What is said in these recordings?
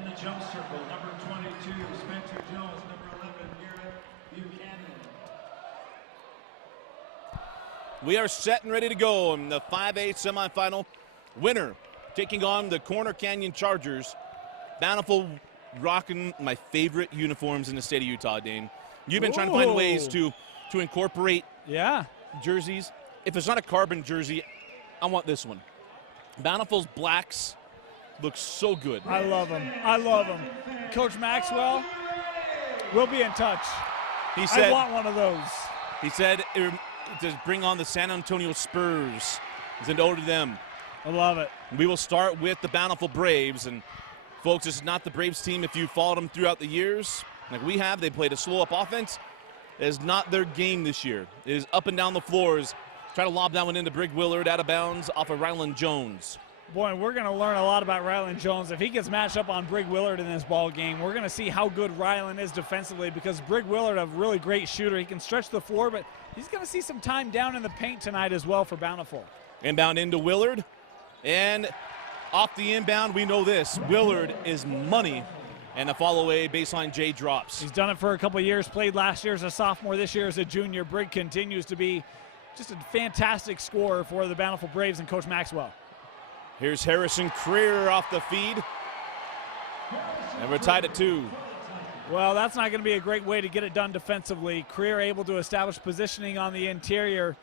In the jump circle, number 22, Spencer Jones, number 11, Garrett Buchanan. We are set and ready to go in the 5A semifinal. Winner taking on the Corner Canyon Chargers. Bountiful rocking my favorite uniforms in the state of Utah, Dane. You've been trying to find ways to incorporate jerseys. If it's not a carbon jersey, I want this one. Bountiful's blacks look so good. I love them. I love them. Coach Maxwell, we'll be in touch. He said, I want one of those. He said to bring on the San Antonio Spurs. It's an ode to them. I love it. We will start with the Bountiful Braves. And, folks, this is not the Braves team if you followed them throughout the years. Like we have, they played a slow-up offense. It is not their game this year. It is up and down the floors. Try to lob that one into Brig Willard out of bounds off of Ryland Jones. Boy, we're going to learn a lot about Ryland Jones. If he gets matched up on Brig Willard in this ball game, we're going to see how good Ryland is defensively, because Brig Willard, a really great shooter. He can stretch the floor, but he's going to see some time down in the paint tonight as well for Bountiful. Inbound into Willard. And off the inbound, we know this. Willard is money. And a follow-away baseline J drops. He's done it for a couple of years, played last year as a sophomore, this year as a junior. Brig continues to be just a fantastic scorer for the Bountiful Braves and Coach Maxwell. Here's Harrison Creer off the feed. And we're tied at 2. Well, that's not going to be a great way to get it done defensively. Creer able to establish positioning on the interior.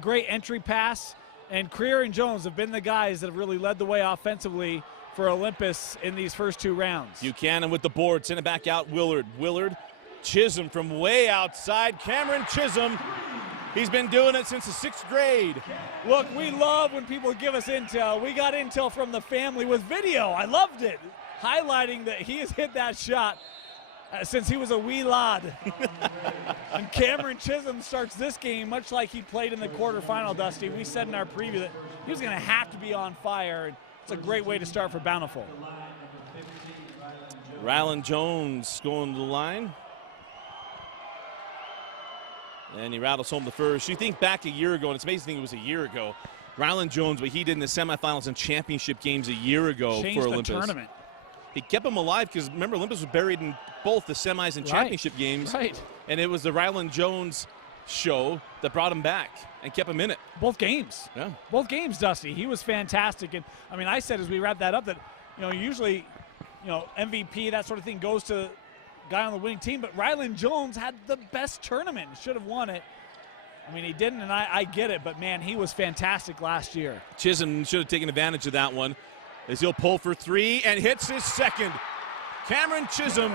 Great entry pass. And Creer and Jones have been the guys that have really led the way offensively for Olympus in these first 2 rounds. Buchanan with the board, send it back out. Willard, Chisholm from way outside. Cameron Chisholm, he's been doing it since the 6th grade. Look, we love when people give us intel. We got intel from the family with video. I loved it, highlighting that he has hit that shot since he was a wee lad. And Cameron Chisholm starts this game much like he played in the quarterfinal, Dusty. We said in our preview that he was going to have to be on fire. And it's a great way to start for Bountiful. Ryland Jones going to the line. And he rattles home the first. You think back a year ago, and it's amazing it was a year ago. Ryland Jones, what he did in the semifinals and championship games a year ago changed for Olympus. The tournament. He kept him alive because, remember, Olympus was buried in both the semis and championship games. Right. And it was the Ryland Jones show that brought him back and kept him in it. Both games. Yeah. Both games, Dusty. He was fantastic. And, I mean, I said as we wrap that up that, usually, MVP, that sort of thing goes to guy on the winning team, but Ryland Jones had the best tournament. Should have won it. I mean, he didn't, and I get it, but, man, he was fantastic last year. Chisholm should have taken advantage of that one as he'll pull for 3 and hits his second. Cameron Chisholm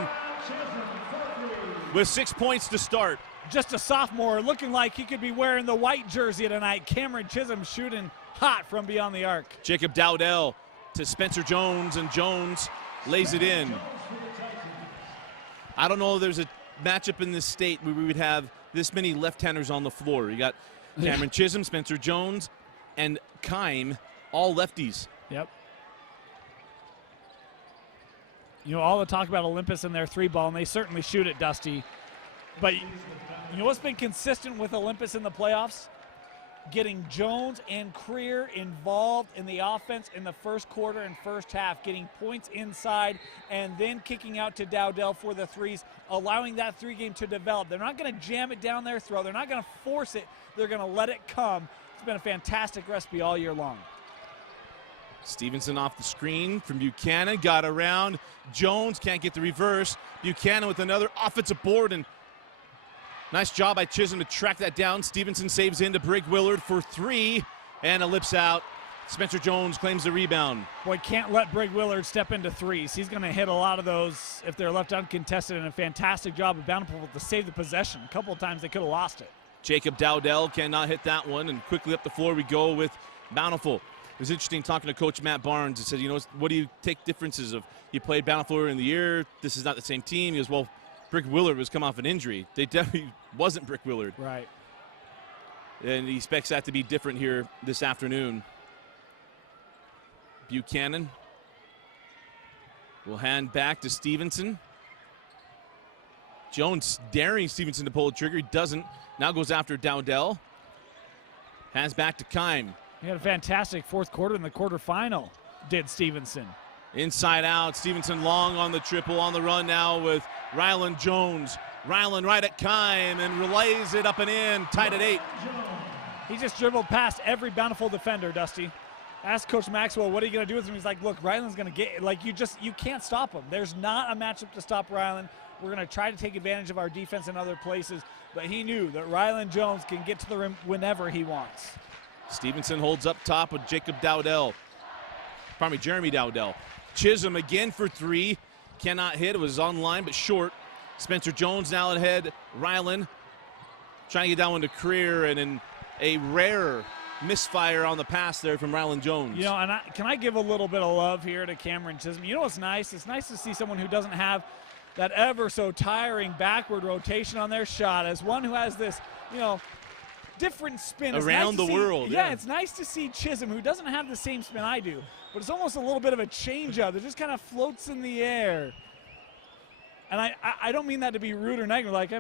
with 6 points to start. Just a sophomore, looking like he could be wearing the white jersey tonight. Cameron Chisholm shooting hot from beyond the arc. Jacob Dowdell to Spencer Jones, and Jones lays it in. I don't know if there's a matchup in this state where we would have this many left-handers on the floor. You got Cameron Chisholm, Spencer Jones, and Kime, all lefties. Yep. All the talk about Olympus and their 3-ball, and they certainly shoot it, Dusty. But you know what's been consistent with Olympus in the playoffs? Getting Jones and Creer involved in the offense in the first quarter and first half, getting points inside and then kicking out to Dowdell for the threes, allowing that 3-game to develop. They're not going to jam it down their throat. They're not going to force it. They're going to let it come. It's been a fantastic recipe all year long. Stevenson off the screen from Buchanan, got around. Jones can't get the reverse. Buchanan with another offensive board, and nice job by Chisholm to track that down. Stevenson saves into Brig Willard for 3 and ellipse out. Spencer Jones claims the rebound. Boy, can't let Brig Willard step into threes. He's going to hit a lot of those if they're left uncontested, and a fantastic job of Bountiful to save the possession. A couple of times they could have lost it. Jacob Dowdell cannot hit that one, and quickly up the floor we go with Bountiful. It was interesting talking to Coach Matt Barnes. He said, what do you take differences of? You played Bountiful in the year. This is not the same team. He goes, well, Brig Willard was come off an injury. They definitely wasn't Brig Willard. Right. And he expects that to be different here this afternoon. Buchanan will hand back to Stevenson. Jones daring Stevenson to pull the trigger. He doesn't. Now goes after Dowdell. Hands back to Kime. He had a fantastic fourth quarter in the quarterfinal, did Stevenson. Inside out, Stevenson long on the triple, on the run now with Ryland Jones. Ryland right at Kime and relays it up and in, tied at 8. He just dribbled past every Bountiful defender, Dusty. Ask Coach Maxwell, what are you going to do with him? He's like, look, Ryland's going to get, like, you can't stop him. There's not a matchup to stop Ryland. We're going to try to take advantage of our defense in other places. But he knew that Ryland Jones can get to the rim whenever he wants. Stevenson holds up top with Jeremy Dowdell. Chisholm again for 3. Cannot hit. It was online, but short. Spencer Jones now ahead. Ryland trying to get that one to Creer, and in a rare misfire on the pass there from Ryland Jones. You know, and can I give a little bit of love here to Cameron Chisholm? You know what's nice? It's nice to see someone who doesn't have that ever so tiring backward rotation on their shot, as one who has this, you know, different spin. Around the world. Yeah, it's nice to see Chisholm, who doesn't have the same spin I do, but it's almost a little bit of a change-up that just kind of floats in the air. And I don't mean that to be rude or negative. Like,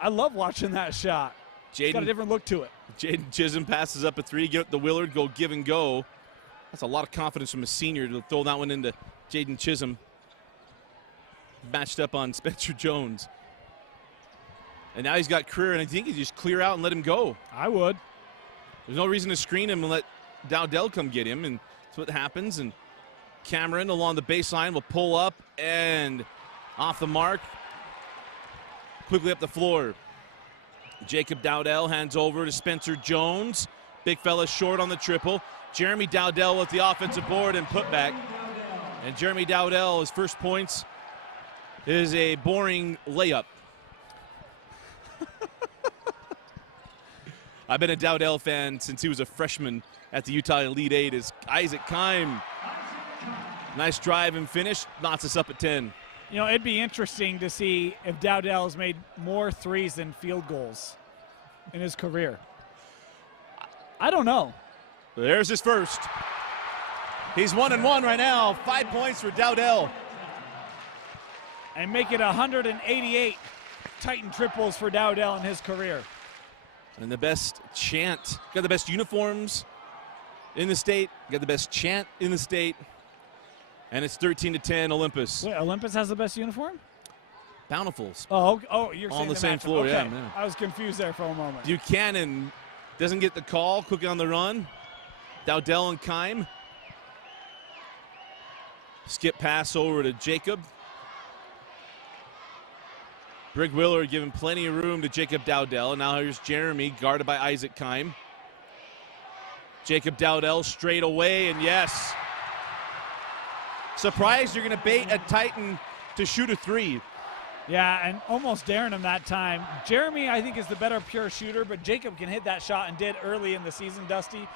I love watching that shot. It's got a different look to it. Jaden Chisholm passes up a 3, get the Willard, go give and go. That's a lot of confidence from a senior to throw that one into Jaden Chisholm. Matched up on Spencer Jones. And now he's got Creer, and I think he just clear out and let him go. I would. There's no reason to screen him and let Dowdell come get him, and that's what happens. And Cameron along the baseline will pull up and off the mark. Quickly up the floor. Jacob Dowdell hands over to Spencer Jones. Big fella short on the triple. Jeremy Dowdell with the offensive board and putback. And Jeremy Dowdell, his first points is a boring layup. I've been a Dowdell fan since he was a freshman at the Utah Elite 8. Is Isaac Kime. Nice drive and finish. Knots us up at 10. You know, it'd be interesting to see if Dowdell has made more threes than field goals in his career. I don't know. There's his first. He's 1-1 right now. 5 points for Dowdell. And make it 188 Titan triples for Dowdell in his career. And the best chant. Got the best uniforms in the state. Got the best chant in the state. And it's 13-10 Olympus. Wait, Olympus has the best uniform? Bountiful's. Oh, you're saying on the same matchup. floor, Okay. yeah. I was confused there for a moment. Buchanan doesn't get the call. Quickly on the run. Dowdell and Kime. Skip pass over to Jacob. Brig Willard giving plenty of room to Jacob Dowdell. And now here's Jeremy, guarded by Isaac Kime. Jacob Dowdell straight away, and yes. Surprised you're going to bait a Titan to shoot a 3. Yeah, and almost daring him that time. Jeremy, I think, is the better pure shooter, but Jacob can hit that shot and did early in the season, Dusty.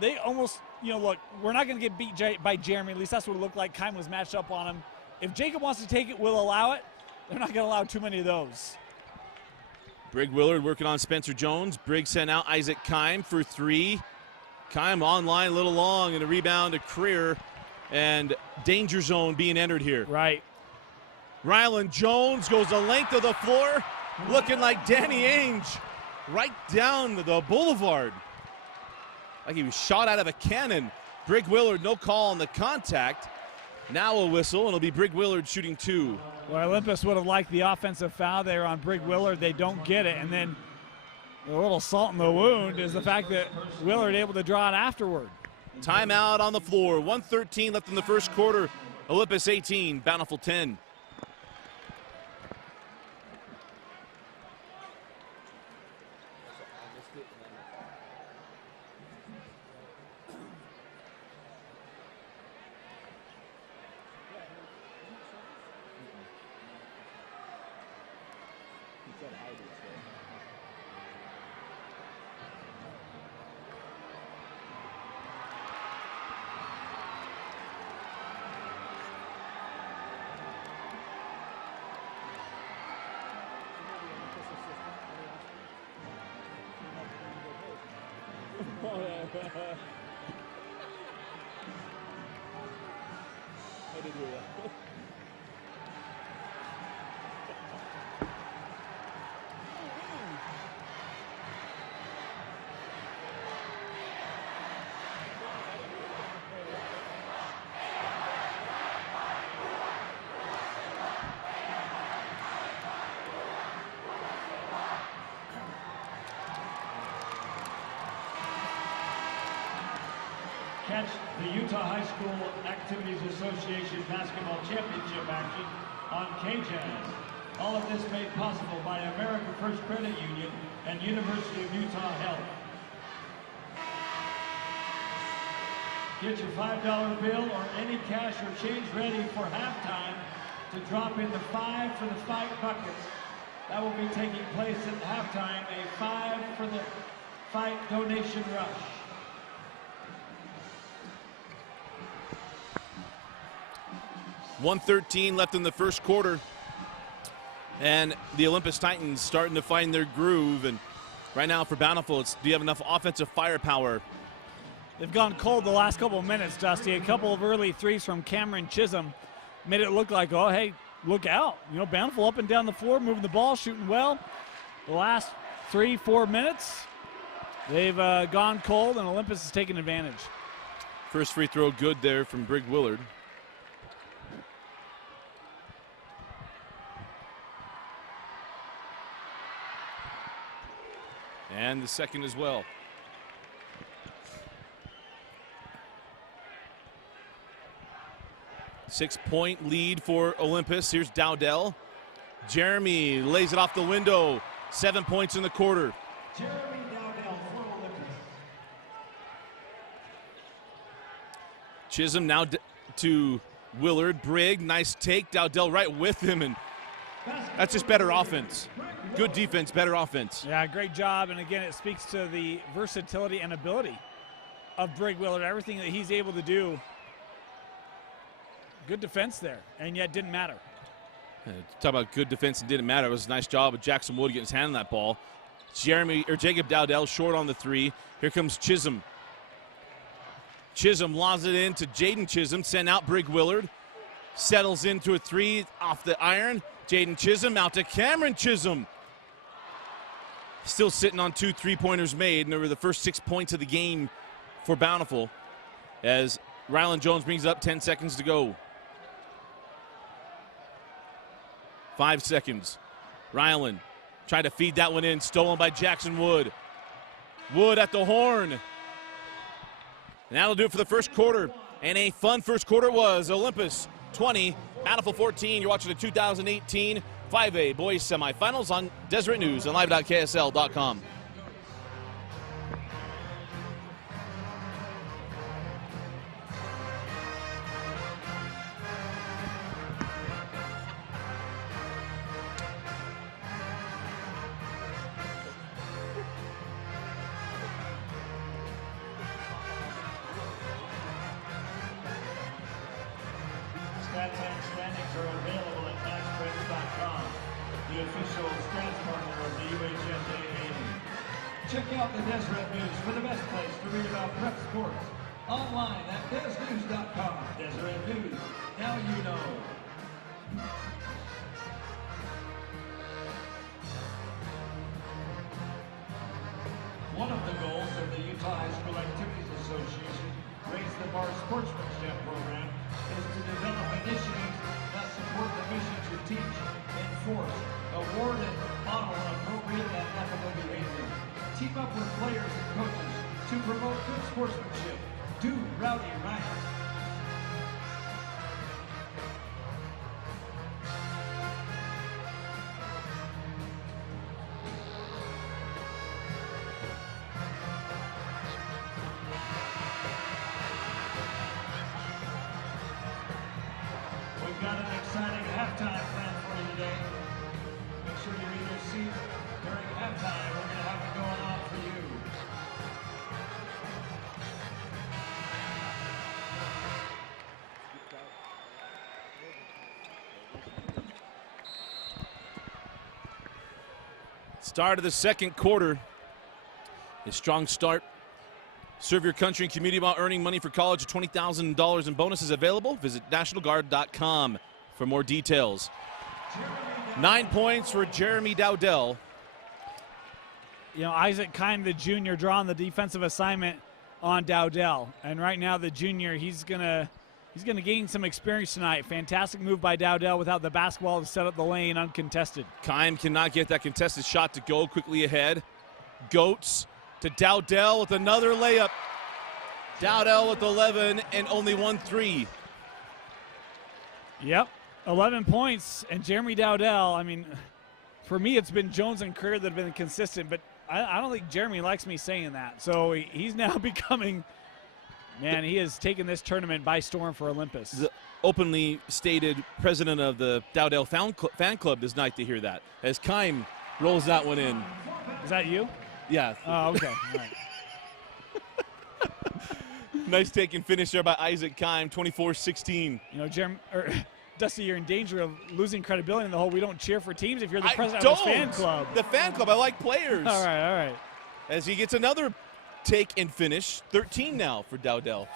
They almost, you know, look, we're not going to get beat by Jeremy. At least that's what it looked like. Kime was matched up on him. If Jacob wants to take it, we'll allow it. They're not going to allow too many of those. Brig Willard working on Spencer Jones. Brig sent out Isaac Kime for 3. Kime online, a little long, and a rebound to Creer. And danger zone being entered here. Right. Ryland Jones goes the length of the floor, looking like Danny Ainge, right down the boulevard. Like he was shot out of a cannon. Brig Willard, no call on the contact. Now a whistle, and it'll be Brig Willard shooting 2. Well, Olympus would have liked the offensive foul there on Brig Willard. They don't get it, and then a little salt in the wound is the fact that Willard able to draw it afterward. Timeout on the floor. 1:13 left in the first quarter. Olympus 18, Bountiful 10. catch the Utah High School Activities Association Basketball Championship action on KJAZ. All of this made possible by America First Credit Union and University of Utah Health. Get your $5 bill or any cash or change ready for halftime to drop in the 5 for the Fight buckets. That will be taking place at halftime, a 5 for the Fight donation rush. .113 left in the first quarter. And the Olympus Titans starting to find their groove. And right now for Bountiful, it's, do you have enough offensive firepower? They've gone cold the last couple of minutes, Dusty. A couple of early threes from Cameron Chisholm made it look like, oh, hey, look out. You know, Bountiful up and down the floor, moving the ball, shooting well. The last 3-4 minutes, they've gone cold, and Olympus has taken advantage. First free throw good there from Brig Willard. And the second as well. Six-point lead for Olympus. Here's Dowdell. Jeremy lays it off the window. 7 points in the quarter. Jeremy Dowdell for Olympus. Chisholm now to Willard. Brig, nice take. Dowdell right with him, and that's just better offense. Good defense, better offense. Yeah, great job. And again, it speaks to the versatility and ability of Brig Willard, everything that he's able to do. Good defense there, and yet didn't matter. Talk about good defense and didn't matter. It was a nice job of Jackson Wood getting his hand on that ball. Jacob Dowdell short on the three. Here comes Chisholm. Chisholm lobs it in to Jaden Chisholm, sent out Brig Willard. Settles into a three off the iron. Jaden Chisholm out to Cameron Chisholm. Still sitting on 2 3-pointers made, and over the first 6 points of the game for Bountiful as Rylan Jones brings it up, 10 seconds to go. 5 seconds. Rylan tried to feed that one in, stolen by Jackson Wood. Wood at the horn. And that'll do it for the first quarter. And a fun first quarter it was. Olympus 20, Bountiful 14. You're watching the 2018 5A Boys Semifinals on Deseret News and live.ksl.com. Stats and standings are available at matchspreads.com, the official stats partner of the UHSAA. Check out the Deseret News for the best place to read about prep sports. Online at desnews.com. Deseret News, now you know. One of the goals of the Utah High School Activities Association Raise the Bar Sportsmanship program is to develop initiatives that support the mission to teach, enforce, award, and model appropriate and ethical behavior. Team up with players and coaches to promote good sportsmanship. Do rowdy right. We've got an exciting halftime plan for you today. Make sure you read your seat during halftime. We're going to have it going on for you. Start of the second quarter. A strong start. Serve your country and community while earning money for college. $20,000 in bonuses available. Visit NationalGuard.com for more details. 9 points for Jeremy Dowdell. You know, Isaac Kind, the junior, drawing the defensive assignment on Dowdell. And right now, the junior, he's gonna gain some experience tonight. Fantastic move by Dowdell without the basketball to set up the lane uncontested. Kime cannot get that contested shot to go quickly ahead. Goats to Dowdell with another layup. Dowdell with 11 and only 1 3. Yep, 11 points. And Jeremy Dowdell, I mean, for me, it's been Jones and Creer that have been consistent, but I don't think Jeremy likes me saying that. So he's now becoming, man, he has taken this tournament by storm for Olympus. The openly stated president of the Dowdell fan club does not like to hear that, as Kime rolls that one in. Is that you? Yeah. Oh, okay. All right. Nice take and finish there by Isaac Kime, 24-16. You know, Dusty, you're in danger of losing credibility in the whole we don't cheer for teams if you're the president of this fan club. The fan club, I like players. All right. As he gets another take and finish, 13 now for Dowdell.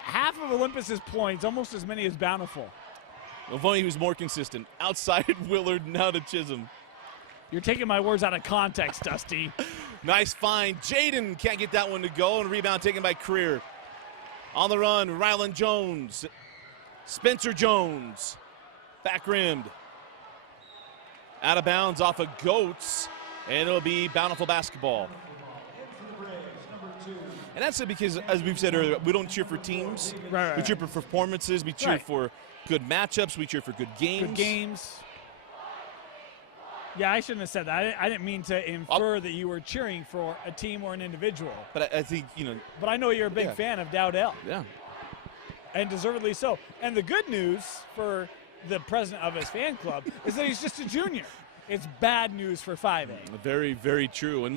Half of Olympus's points, almost as many as Bountiful. Well, if only he was more consistent. Outside Willard, now to Chisholm. You're taking my words out of context, Dusty. Nice find. Jaden can't get that one to go, and rebound taken by Creer. On the run, Rylan Jones. Spencer Jones. Back rimmed. Out of bounds off of Goats, and it'll be Bountiful basketball. And that's it because, as we've said earlier, we don't cheer for teams. Right. We cheer for performances. We cheer for good matchups. We cheer for good games. Good games. Yeah, I shouldn't have said that. I didn't mean to infer that you were cheering for a team or an individual. But I think, you know. But I know you're a big fan of Dowdell. Yeah. And deservedly so. And the good news for the president of his fan club is that he's just a junior. It's bad news for 5A. Very, very true. And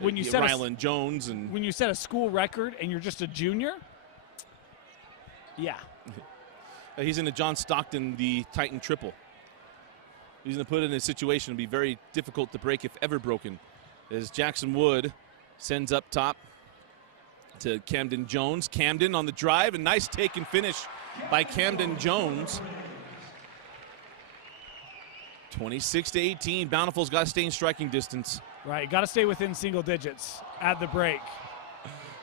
when you said Rylan Jones and when you set a school record and you're just a junior, yeah. He's in a John Stockton, the Titan triple. He's going to put it in a situation to be very difficult to break if ever broken. As Jackson Wood sends up top to Camden Jones. Camden on the drive, and nice take and finish by Camden Jones. 26-18. Bountiful's got to stay in striking distance. Right, got to stay within single digits at the break.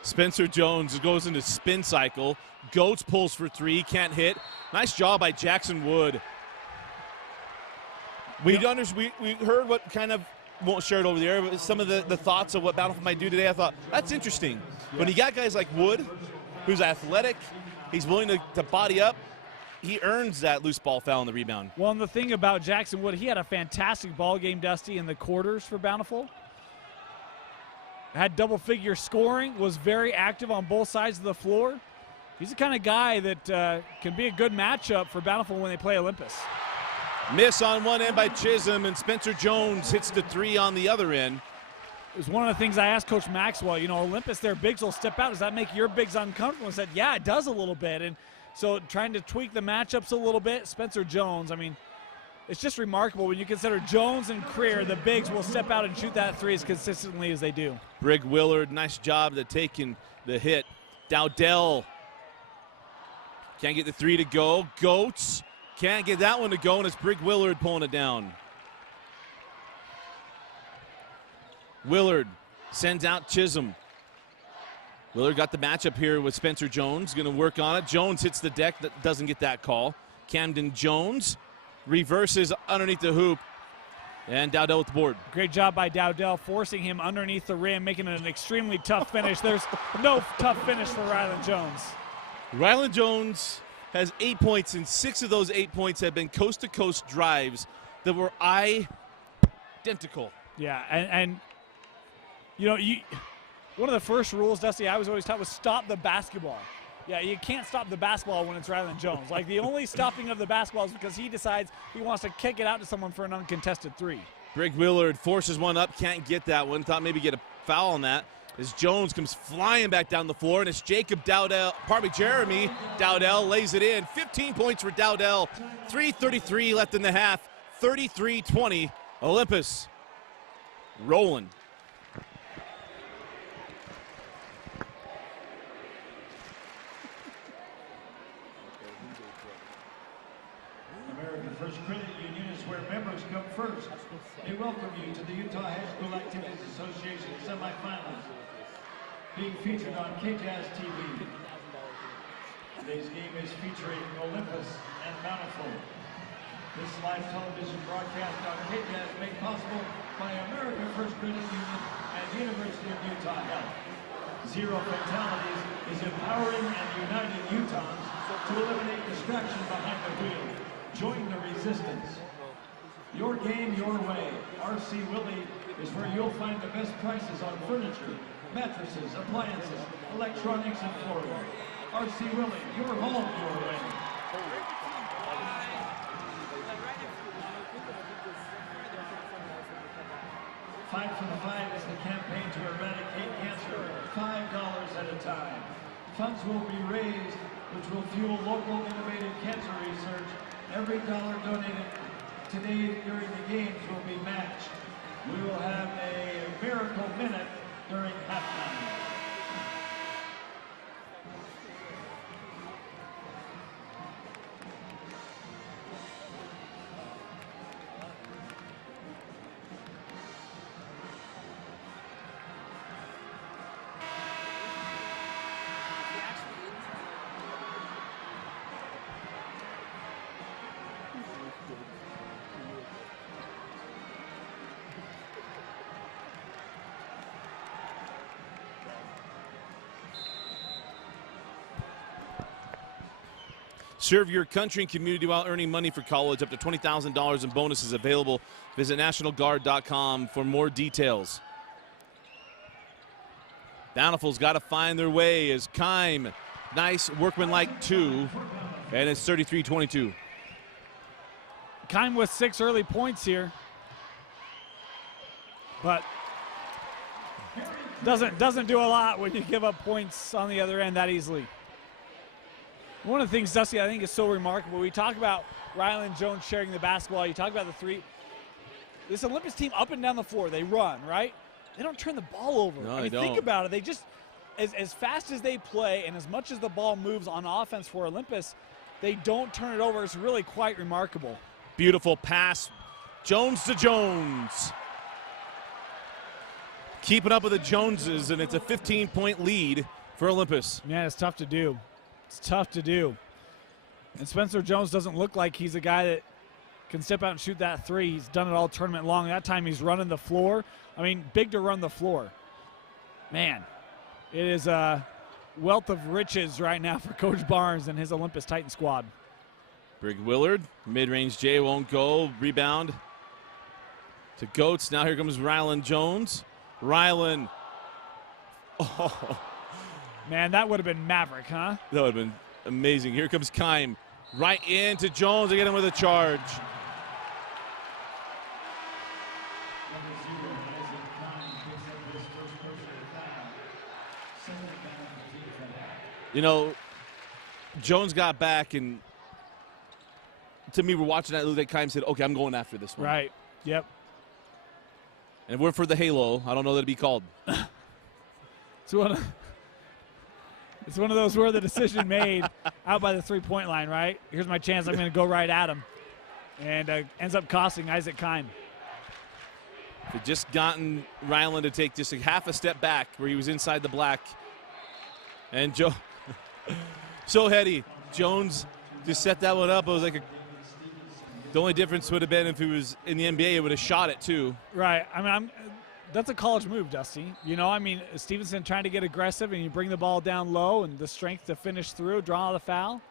Spencer Jones goes into spin cycle. Goats pulls for 3, can't hit. Nice job by Jackson Wood. We heard what kind of, won't share it over the air, but some of the thoughts of what Bountiful might do today. I thought, that's interesting. When you got guys like Wood, who's athletic, he's willing to body up, he earns that loose ball foul on the rebound. Well, and the thing about Jackson Wood, he had a fantastic ball game, Dusty, in the quarters for Bountiful. Had double-figure scoring, was very active on both sides of the floor. He's the kind of guy that can be a good matchup for Bountiful when they play Olympus. Miss on one end by Chisholm, and Spencer Jones hits the 3 on the other end. It was one of the things I asked Coach Maxwell, you know, Olympus, their bigs will step out. Does that make your bigs uncomfortable? And said, yeah, it does a little bit. And so trying to tweak the matchups a little bit. Spencer Jones, I mean, it's just remarkable when you consider Jones and Creer, the bigs will step out and shoot that 3 as consistently as they do. Brig Willard, nice job at taking the hit. Dowdell can't get the 3 to go. Goats can't get that one to go, and it's Brig Willard pulling it down. Willard sends out Chisholm. Willard got the matchup here with Spencer Jones, going to work on it. Jones hits the deck, that doesn't get that call. Camden Jones reverses underneath the hoop, and Dowdell with the board. Great job by Dowdell, forcing him underneath the rim, making it an extremely tough finish. There's no tough finish for Rylan Jones. Rylan Jones has 8 points, and 6 of those 8 points have been coast-to-coast drives that were identical. Yeah, and you know, one of the first rules, Dusty, I was always taught was stop the basketball. Yeah, you can't stop the basketball when it's Rylan Jones. Like, the only stopping of the basketball is because he decides he wants to kick it out to someone for an uncontested 3. Brig Willard forces one up, can't get that one. Thought maybe get a foul on that. As Jones comes flying back down the floor, and it's Jeremy Dowdell lays it in. 15 points for Dowdell. 3:33 left in the half. 33-20. Olympus rolling. American First Credit Union is where members come first. They welcome you to the Utah High School Activities Association Semifinals, being featured on KJAZ TV. Today's game is featuring Olympus and Bountiful. This live television broadcast on KJAZ is made possible by American First Credit Union and University of Utah Health. 0 fatalities, is empowering and uniting Utahns to eliminate distraction behind the wheel. Join the resistance. Your game, your way. RC Willey is where you'll find the best prices on furniture, mattresses, appliances, electronics, and flooring. RC Willey, your home, your way. Fight for the Fight is the campaign to eradicate cancer, $5 at a time. Funds will be raised, which will fuel local innovative cancer research. Every dollar donated today during the games will be matched. We will have a miracle minute during halftime. Serve your country and community while earning money for college. Up to $20,000 in bonuses available. Visit NationalGuard.com for more details. Bountiful's got to find their way as Kime. Nice workmanlike two, and it's 33-22. Kime with 6 early points here, but doesn't do a lot when you give up points on the other end that easily. One of the things, Dusty, I think is so remarkable, we talk about Ryland Jones sharing the basketball, you talk about the three. This Olympus team up and down the floor, they run, right? They don't turn the ball over. No, I mean, think about it. They just, as fast as they play and as much as the ball moves on offense for Olympus, they don't turn it over. It's really quite remarkable. Beautiful pass. Jones to Jones. Keeping up with the Joneses, and it's a 15-point lead for Olympus. Man, it's tough to do. It's tough to do. And Spencer Jones doesn't look like he's a guy that can step out and shoot that three. He's done it all tournament long. That time he's running the floor. I mean, big to run the floor. Man, it is a wealth of riches right now for Coach Barnes and his Olympus Titan squad. Brig Willard, mid-range J won't go. Rebound to Goetz. Now here comes Ryland Jones. Ryland. Oh. Man, that would have been maverick, huh? That would have been amazing. Here comes Kime. Right into Jones to get him with a charge. You know, Jones got back, and to me, we're watching that. It looked like Kime said, okay, I'm going after this one. Right, yep. And if we're for the halo, I don't know that it'd be called. It's one of those where the decision made out by the three-point line, right? Here's my chance. I'm going to go right at him. And ends up costing Isaac Kime. They'd just gotten Ryland to take just a half a step back where he was inside the black. And so heady. Jones just set that one up. It was like the only difference would have been if he was in the NBA, it would have shot it too. Right. I mean, that's a college move, Dusty. You know, I mean, Stevenson trying to get aggressive, and you bring the ball down low and the strength to finish through, draw the foul.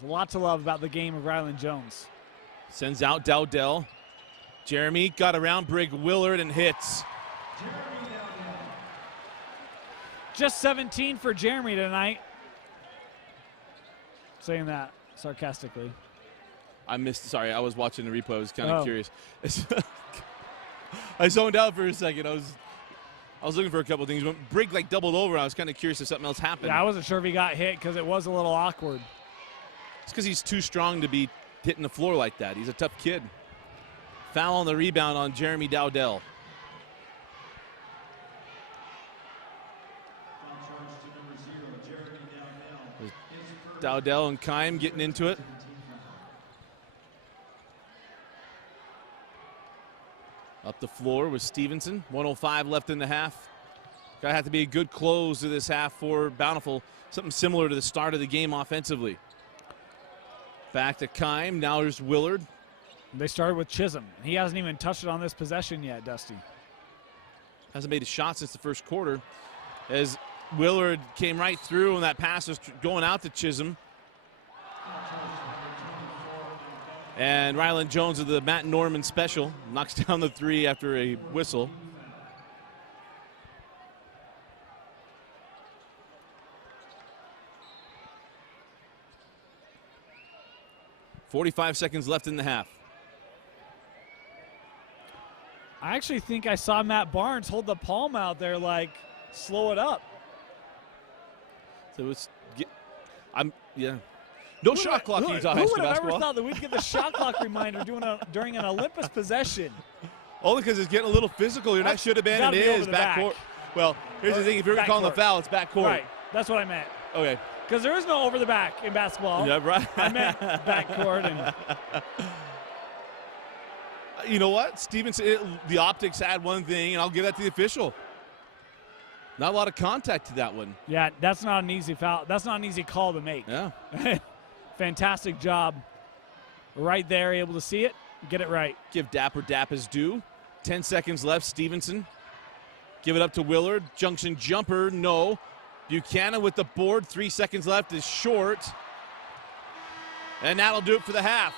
There's a lot to love about the game of Ryland Jones. Sends out Dowdell. Jeremy got around Brig Willard and hits. Just 17 for Jeremy tonight. Saying that sarcastically. I was watching the replay. I was kind of curious. I zoned out for a second. I was looking for a couple things. When Brig like doubled over, I was kind of curious if something else happened. Yeah, I wasn't sure if he got hit because it was a little awkward. It's because he's too strong to be hitting the floor like that. He's a tough kid. Foul on the rebound on Jeremy Dowdell. Dowdell and Kime getting into it. Up the floor with Stevenson. 1:05 left in the half. Gotta have to be a good close to this half for Bountiful. Something similar to the start of the game offensively. Back to Kime. Now there's Willard. They started with Chisholm. He hasn't even touched it on this possession yet, Dusty. Hasn't made a shot since the first quarter. As Willard came right through, and that pass was going out to Chisholm. And Ryland Jones of the Matt Norman special knocks down the three after a whistle. .45 seconds left in the half. I actually think I saw Matt Barnes hold the palm out there like, slow it up. So it's, no shot clock in Utah High School basketball. Who would have ever thought that we'd get the shot clock reminder during an Olympus possession? Only because it's getting a little physical. You're not should have been. It is backcourt. Well, here's the thing. If you're calling the foul, it's backcourt. Right. That's what I meant. Okay. Because there is no over the back in basketball. Yeah, right. I meant backcourt. And you know what? Stevenson, the optics had one thing, and I'll give that to the official. Not a lot of contact to that one. Yeah, that's not an easy foul. That's not an easy call to make. Yeah. Fantastic job right there, able to see it, get it right. Give Dapper Dap his due. 10 seconds left, Stevenson. Give it up to Willard. Junction jumper, no. Buchanan with the board, 3 seconds left, is short. And that'll do it for the half.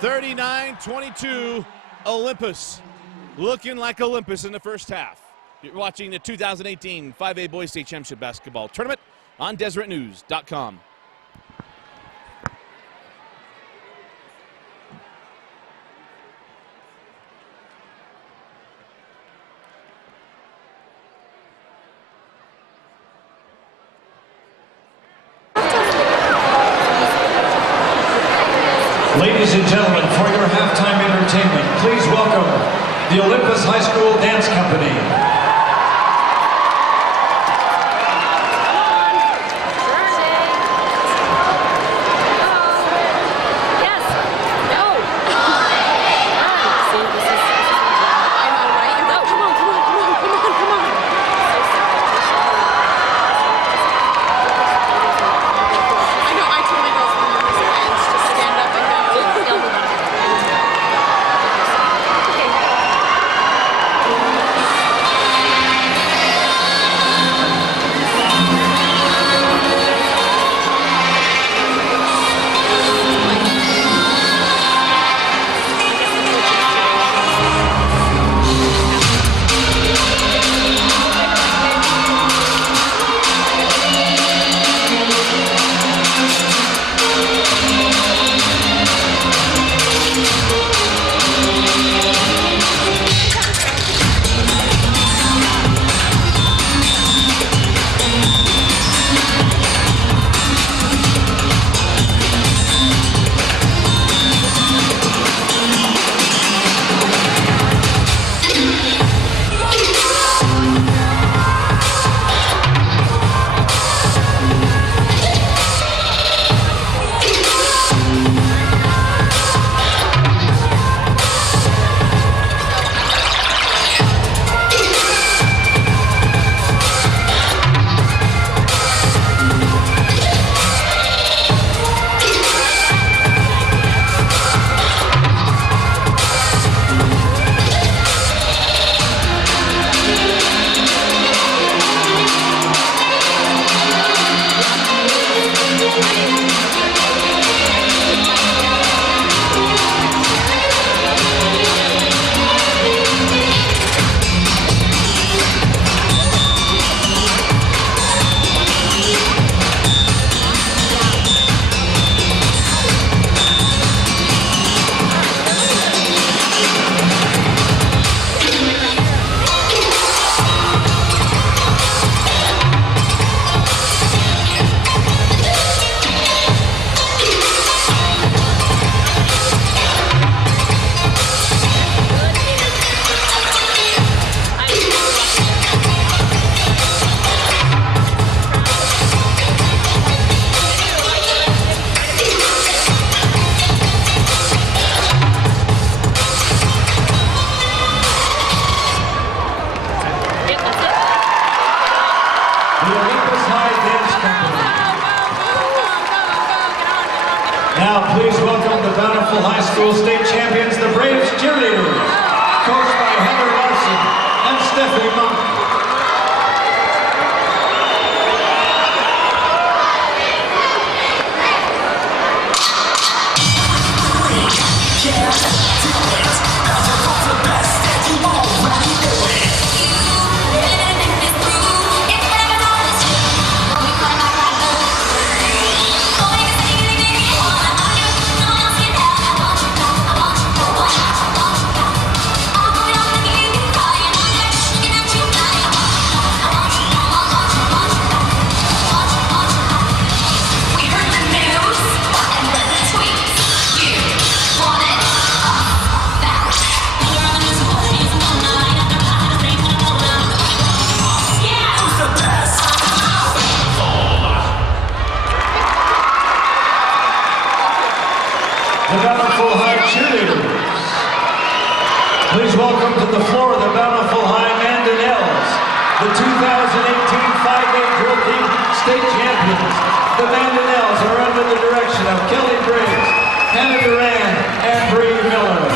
39-22, Olympus. Looking like Olympus in the first half. You're watching the 2018 5A Boys State Championship Basketball Tournament on DeseretNews.com. Ladies and gentlemen, for your halftime entertainment, please welcome the Olympus High School Dance Company. The Vandinels are under the direction of Kelly Briggs, Hannah Duran, and Bree Miller.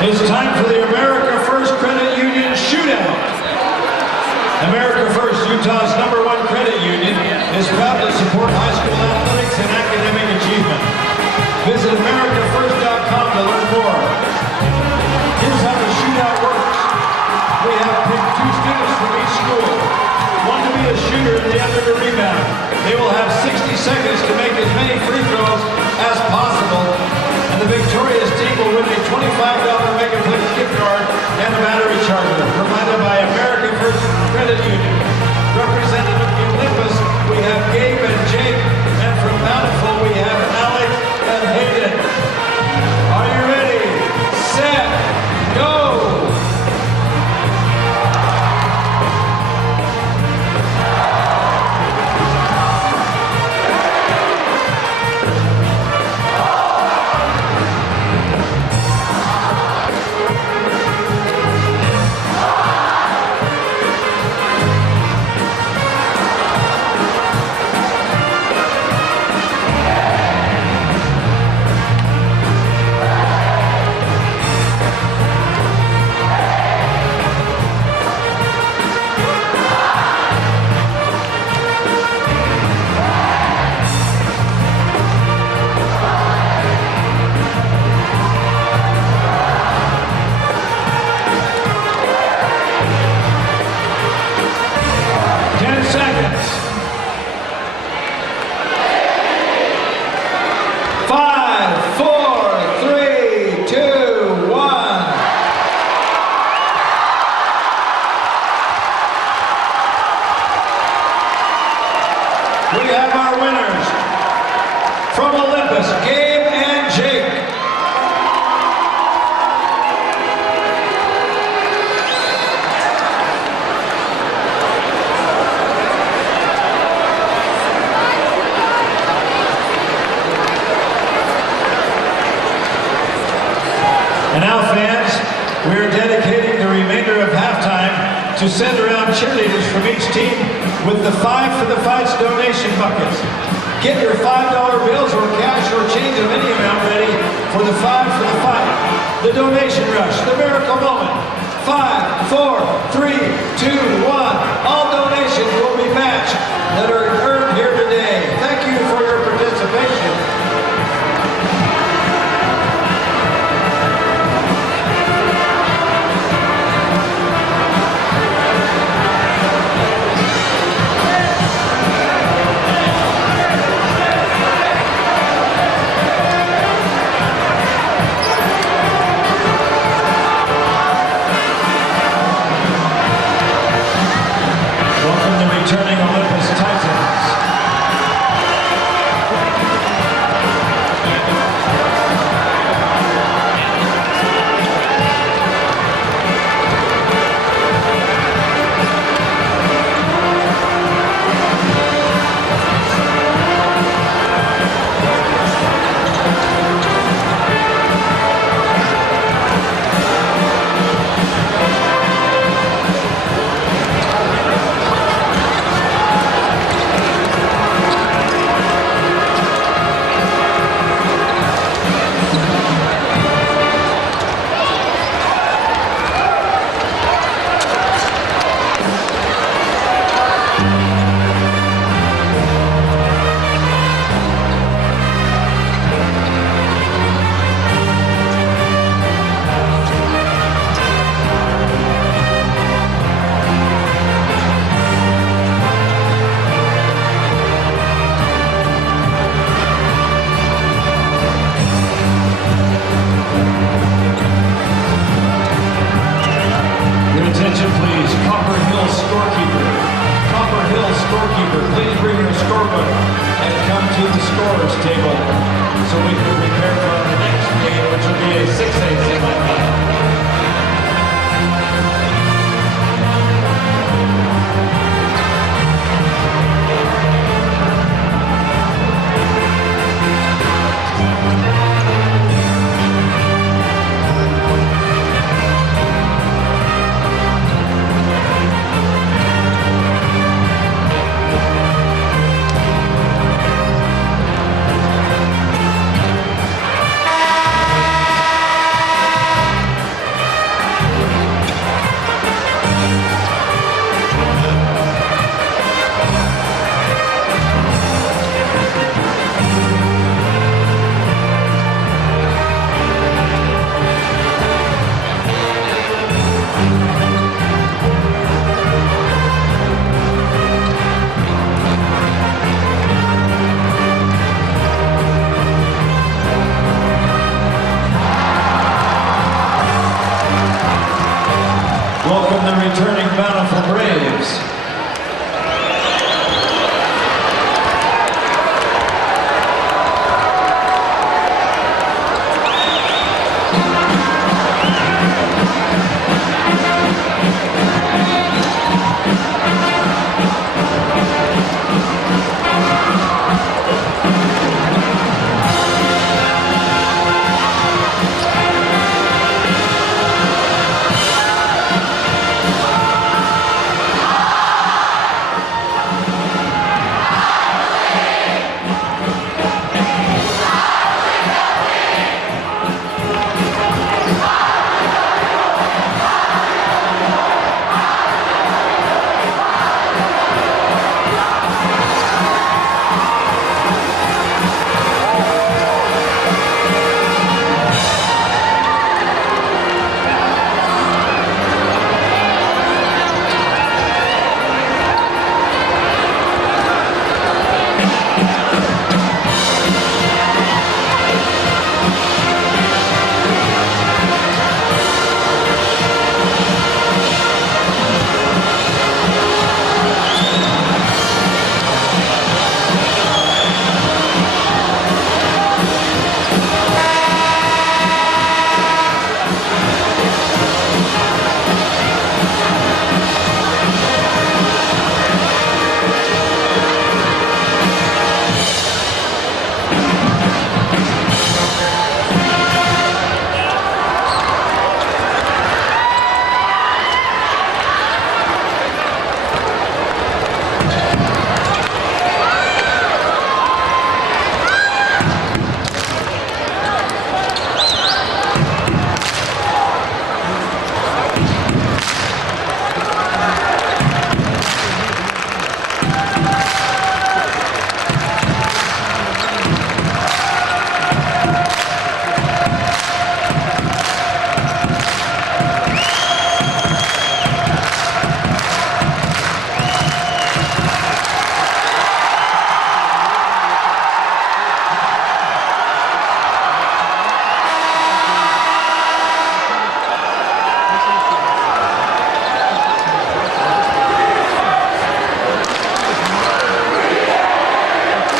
It's time for the America First Credit Union Shootout. America First, Utah's #1 credit union, is proud to support high school athletics and academic achievement. Visit AmericaFirst.com to learn more. Here's how the shootout works. We have picked 2 students from each school. One to be a shooter and the other to rebound. They will have 60 seconds to make as many free throws as possible. And the victorious team will win a $25 Megaplex gift card and a battery charger, provided by American First Credit Union. Representing from Olympus, we have Gabe and Jake, and from Bountiful, we have Alex and Hayden. Are you ready? Set, go! We have our winners from Olympus, Gabe and Jake. to send around cheerleaders from each team with the 5 for the Fights donation buckets. Get your $5 bills or cash or change of any amount ready for the 5 for the Fight, the donation rush, the miracle moment. 5, 4, 3, 2, 1. All donations will be matched that are earned here today. Thank you for your participation.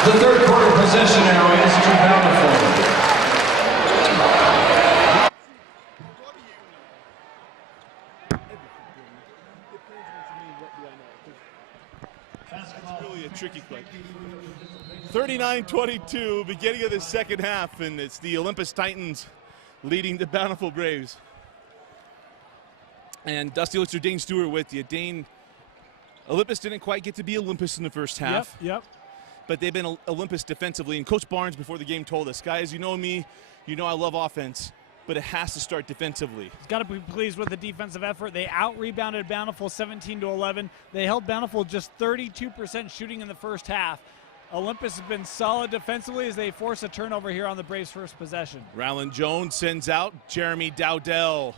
The third quarter possession arrow is to Bountiful. That's really a tricky play. 39-22, beginning of the second half, and it's the Olympus Titans leading the Bountiful Braves. And Dusty looks to Dane Stewart with you. Dane, Olympus didn't quite get to be Olympus in the first half. Yep. But they've been Olympus defensively. And Coach Barnes, before the game, told us, guys, you know me, you know I love offense, but it has to start defensively. He's got to be pleased with the defensive effort. They out-rebounded Bountiful 17-11. They held Bountiful just 32% shooting in the first half. Olympus has been solid defensively as they force a turnover here on the Braves' first possession. Rylan Jones sends out Jeremy Dowdell.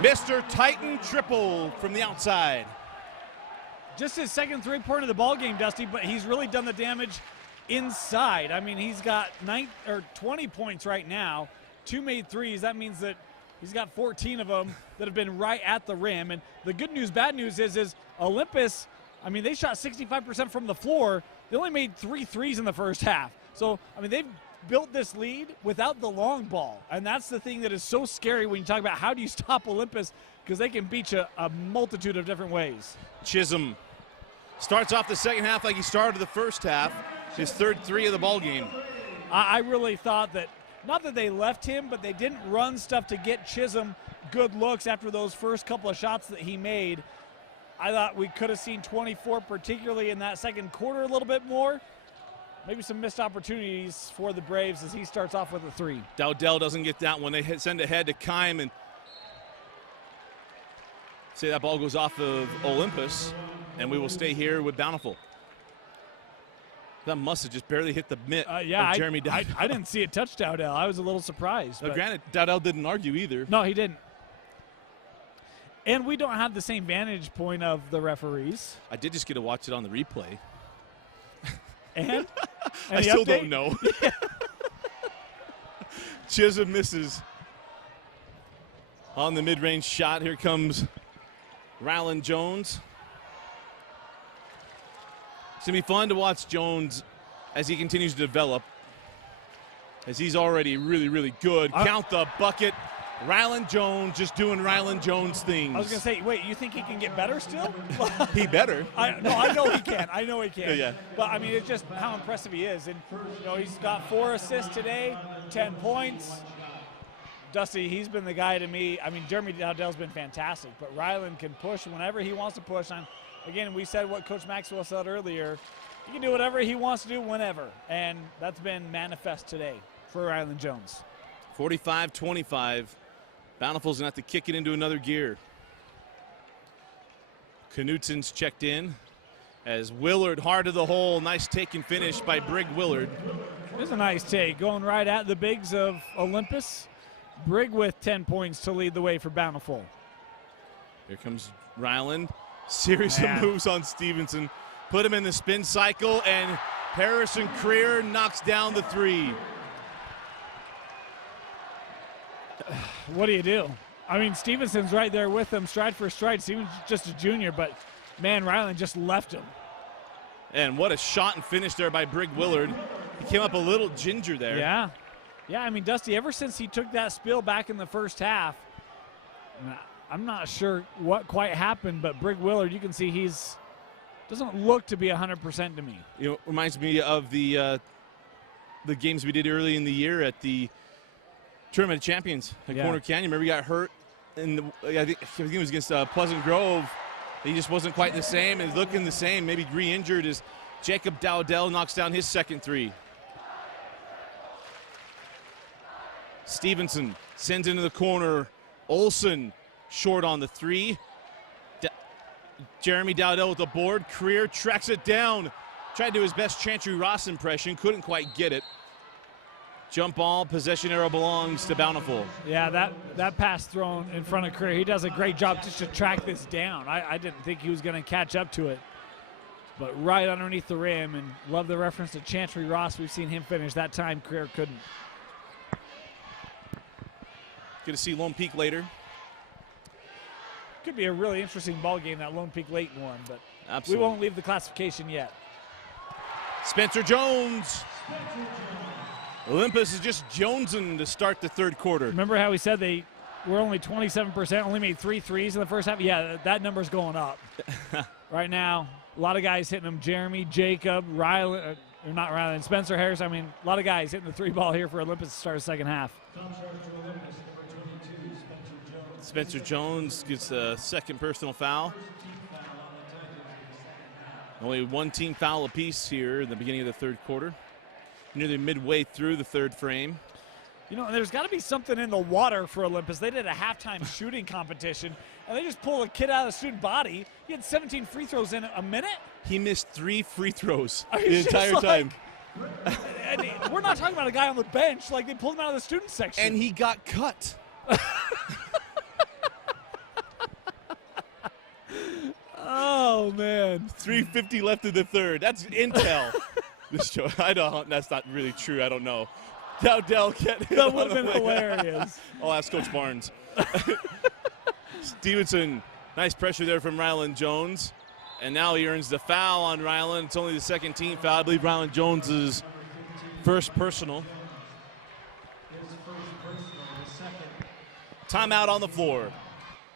Mr. Titan triple from the outside. Just his second three-pointer of the ball game, Dusty, but he's really done the damage inside. I mean, he's got 20 points right now, 2 made threes. That means that he's got 14 of them that have been right at the rim. And the good news, bad news is Olympus, I mean, they shot 65% from the floor. They only made 3 threes in the first half. So, I mean, they've built this lead without the long ball. And that's the thing that is so scary when you talk about how do you stop Olympus, because they can beat you a multitude of different ways. Chisholm starts off the second half like he started the first half. His third 3 of the ball game. I really thought that, not that they left him, but they didn't run stuff to get Chisholm good looks after those first couple of shots that he made. I thought we could have seen 24, particularly in that second quarter, a little bit more. Maybe some missed opportunities for the Braves as he starts off with a 3. Dowdell doesn't get that one. They send ahead to Kime, and say that ball goes off of Olympus, and we will stay here with Bountiful. That must have just barely hit the mitt of Jeremy Dowdell. I didn't see it touch Dowdell. I was a little surprised. Now, granted, Dowdell didn't argue either. No, he didn't. And we don't have the same vantage point of the referees. I did just get to watch it on the replay. And? I still don't know. Chisholm misses on the mid-range shot. Here comes Rylan Jones. It's going to be fun to watch Jones as he continues to develop, as he's already really, really good. Count the bucket. Rylan Jones just doing Rylan Jones things. I was going to say, wait, you think he can get better still? He better. I know he can. I know he can. Yeah. But, I mean, it's just how impressive he is. And, you know, he's got 4 assists today, 10 points. Dusty, he's been the guy to me. I mean, Jeremy Dowdell's been fantastic, but Rylan can push whenever he wants to push. Again, we said what Coach Maxwell said earlier. He can do whatever he wants to do whenever, and that's been manifest today for Rylan Jones. 45-25. Bountiful's going to have to kick it into another gear. Knutsen's checked in as Willard hard to the hole. Nice take and finish by Brig Willard. It's a nice take, going right at the bigs of Olympus. Brig with 10 points to lead the way for Bountiful. Here comes Ryland. Series of moves on Stevenson. Put him in the spin cycle, and Harrison Creer knocks down the 3. What do you do? I mean, Stevenson's right there with him, stride for stride. Stevenson's just a junior, but, man, Ryland just left him. And what a shot and finish there by Brig Willard. He came up a little ginger there. Yeah. Yeah, I mean, Dusty, ever since he took that spill back in the first half, I'm not sure what quite happened, but Brig Willard, you can see he's doesn't look to be 100% to me. You know, reminds me of the games we did early in the year at the Tournament of Champions at Corner Canyon. Remember, he got hurt in I think it was against Pleasant Grove. He just wasn't quite the same, and looking the same, maybe re-injured as Jacob Dowdell knocks down his second 3. Stevenson sends into the corner. Olsen short on the 3. Jeremy Dowdell with the board. Creer tracks it down. Tried to do his best Chantry Ross impression. Couldn't quite get it. Jump ball. Possession arrow belongs to Bountiful. Yeah, that pass thrown in front of Creer. He does a great job just to track this down. I didn't think he was going to catch up to it. But right underneath the rim, and love the reference to Chantry Ross. We've seen him finish. That time Creer couldn't. Good to see Lone Peak later. Could be a really interesting ball game, that Lone Peak Layton one, but absolutely, we won't leave the classification yet. Spencer Jones. Olympus is just jonesing to start the third quarter. Remember how we said they were only 27%, only made 3 threes in the first half? Yeah, that number's going up. Right now, a lot of guys hitting them. Jeremy, Jacob, Ryland, or not Ryland, Spencer Harris. I mean, a lot of guys hitting the 3 ball here for Olympus to start the second half. Spencer Jones gets a second personal foul. Only 1 team foul apiece here in the beginning of the third quarter. Nearly midway through the third frame. You know, there's got to be something in the water for Olympus. They did a halftime shooting competition, and they just pulled a kid out of the student body. He had 17 free throws in a minute. He missed 3 free throws the entire time. And we're not talking about a guy on the bench. Like, they pulled him out of the student section. And he got cut. Oh, man. 3:50 left in the third. That's intel. This show, that's not really true. I don't know. Dowdell can't. That would have been hilarious. I'll ask Coach Barnes. Stevenson, nice pressure there from Ryland Jones. And now he earns the foul on Ryland. It's only the second team foul. I believe Ryland Jones' first personal. Timeout on the floor.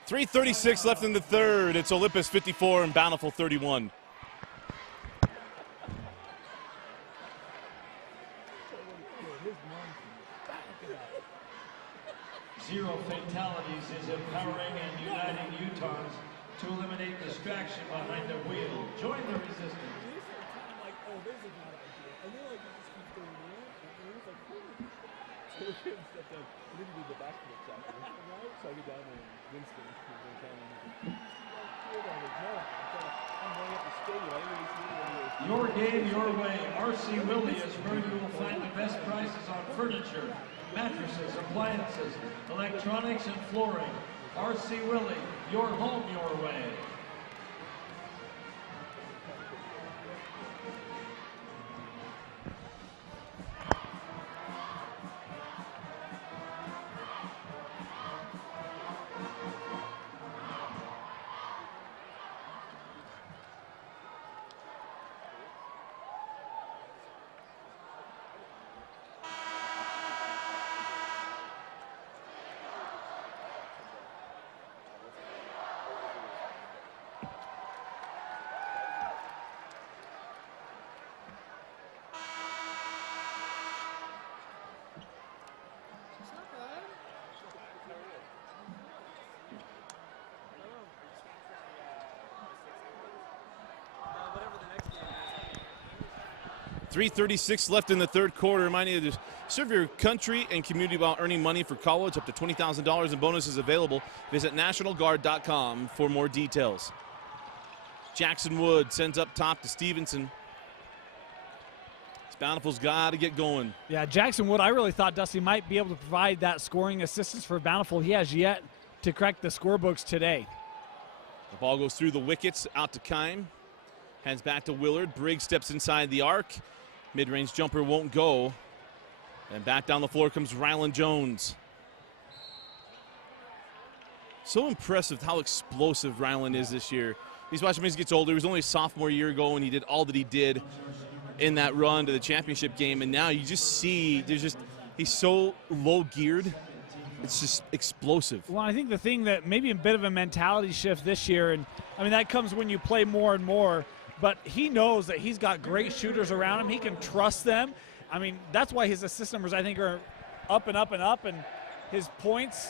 3:36 left in the third. It's Olympus 54 and Bountiful 31. Zero fatalities is empowering and uniting Utahns to eliminate distraction behind the wheel. Join the resistance. Your game, your way. R.C. Willie is where you will find the best prices on furniture, mattresses, appliances, electronics, and flooring. R.C. Willie, your home, your way. .336 left in the third quarter. Reminding you to serve your country and community while earning money for college. Up to $20,000 in bonuses available. Visit nationalguard.com for more details. Jackson Wood sends up top to Stevenson. Bountiful's got to get going. Yeah, Jackson Wood, I really thought Dusty might be able to provide that scoring assistance for Bountiful. He has yet to crack the scorebooks today. The ball goes through the wickets, out to Kime. Hands back to Willard. Briggs steps inside the arc. Mid-range jumper won't go. And back down the floor comes Ryland Jones. So impressive how explosive Ryland is this year. He's watching him as he gets older. He was only a sophomore a year ago when he did all that he did in that run to the championship game. And now you just see he's so low geared. It's just explosive. Well, I think the thing that maybe a bit of a mentality shift this year, and I mean that comes when you play more and more, but he knows that he's got great shooters around him. He can trust them. I mean, that's why his assist numbers, I think, are up and up and up, and his points,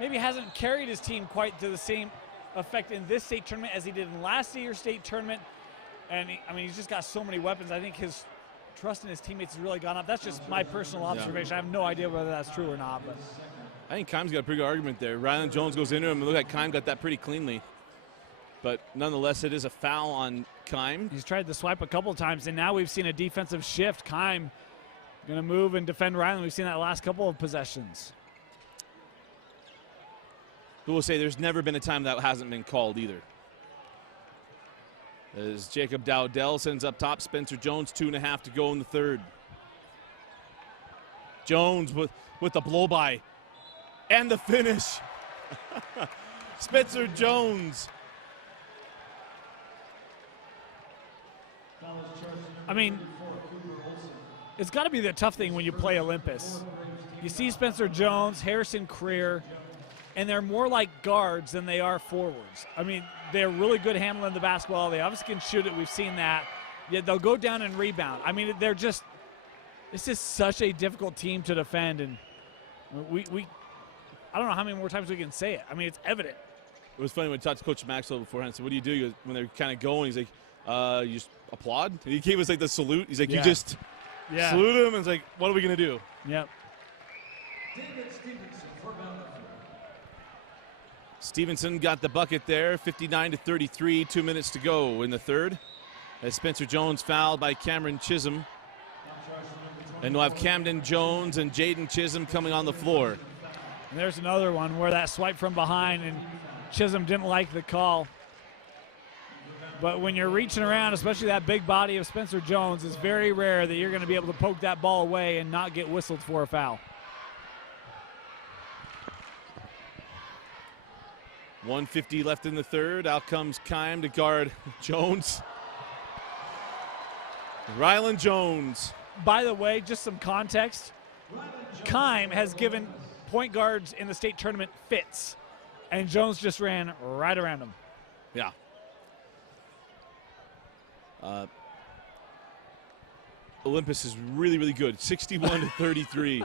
maybe hasn't carried his team quite to the same effect in this state tournament as he did in last year's state tournament. And he's just got so many weapons. I think his trust in his teammates has really gone up. That's just my personal observation. Yeah. I have no idea whether that's true or not. But I think Kime's got a pretty good argument there. Ryland Jones goes into him, and look like Kime got that pretty cleanly. But nonetheless, it is a foul on Kime. He's tried to swipe a couple of times, and now we've seen a defensive shift. Kime going to move and defend Ryland. We've seen that last couple of possessions. But we'll say there's never been a time that hasn't been called either. As Jacob Dowdell sends up top, Spencer Jones, 2.5 to go in the third. Jones with the blow-by and the finish. Spencer Jones. I mean, it's got to be the tough thing when you play Olympus. You see Spencer Jones, Harrison Creer, and they're more like guards than they are forwards. I mean, they're really good handling the basketball. They obviously can shoot it. We've seen that. Yet they'll go down and rebound. I mean, this is such a difficult team to defend, and I don't know how many more times we can say it. I mean, it's evident. It was funny when I talked to Coach Maxwell beforehand. I said, what do you do? He goes, when they're kind of going, he's like, you just applaud? And he gave us like the salute. He's like, you just salute him. And it's like, what are we going to do? Yep. Stevenson got the bucket there, 59-33, 2 minutes to go in the third. As Spencer Jones fouled by Cameron Chisholm. And we'll have Camden Jones and Jaden Chisholm coming on the floor. And there's another one where that swipe from behind, and Chisholm didn't like the call. But when you're reaching around, especially that big body of Spencer Jones, it's very rare that you're going to be able to poke that ball away and not get whistled for a foul. 1:50 left in the third. Out comes Kime to guard Jones. Rylan Jones. By the way, just some context, Kime has given point guards in the state tournament fits, and Jones just ran right around him. Yeah. Olympus is really, really good. 61-33.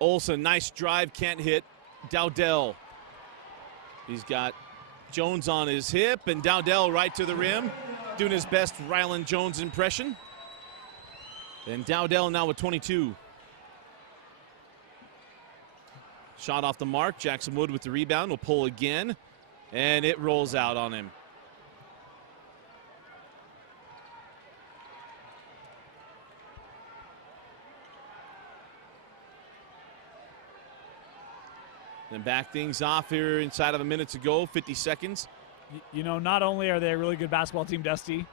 Olsen, nice drive, can't hit. Dowdell. He's got Jones on his hip, and Dowdell right to the rim, doing his best Rylan Jones impression. And Dowdell now with 22. Shot off the mark. Jackson Wood with the rebound. Will pull again, and it rolls out on him. Then back things off here inside of a minute to go, 50 seconds. You know, not only are they a really good basketball team, Dusty,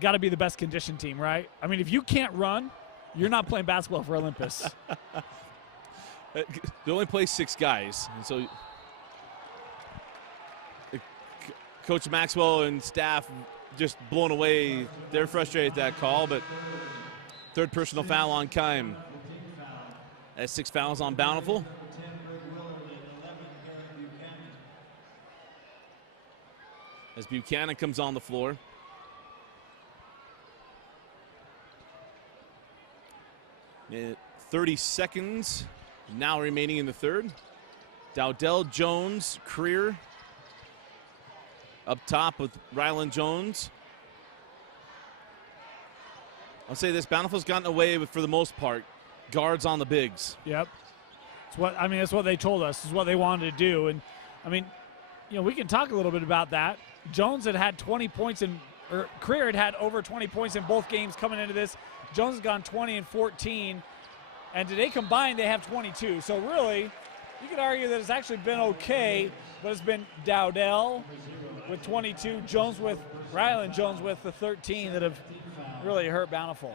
got to be the best conditioned team, right? I mean, if you can't run, you're not playing basketball for Olympus. They only play 6 guys. And so Coach Maxwell and staff just blown away. They're frustrated at that call, but third personal foul on Kime. That's 6 fouls on Bountiful. As Buchanan comes on the floor. And 30 seconds now remaining in the third. Dowdell, Jones, Creer up top with Rylan Jones. I'll say this, Bountiful's gotten away with, for the most part, guards on the bigs. Yep. That's what they told us, is what they wanted to do. And I mean, you know, we can talk a little bit about that. Jones had 20 points or Creer had over 20 points in both games coming into this. Jones has gone 20 and 14, and today combined they have 22. So really, you could argue that it's actually been okay, but it's been Dowdell with 22, Rylan Jones with the 13 that have really hurt Bountiful.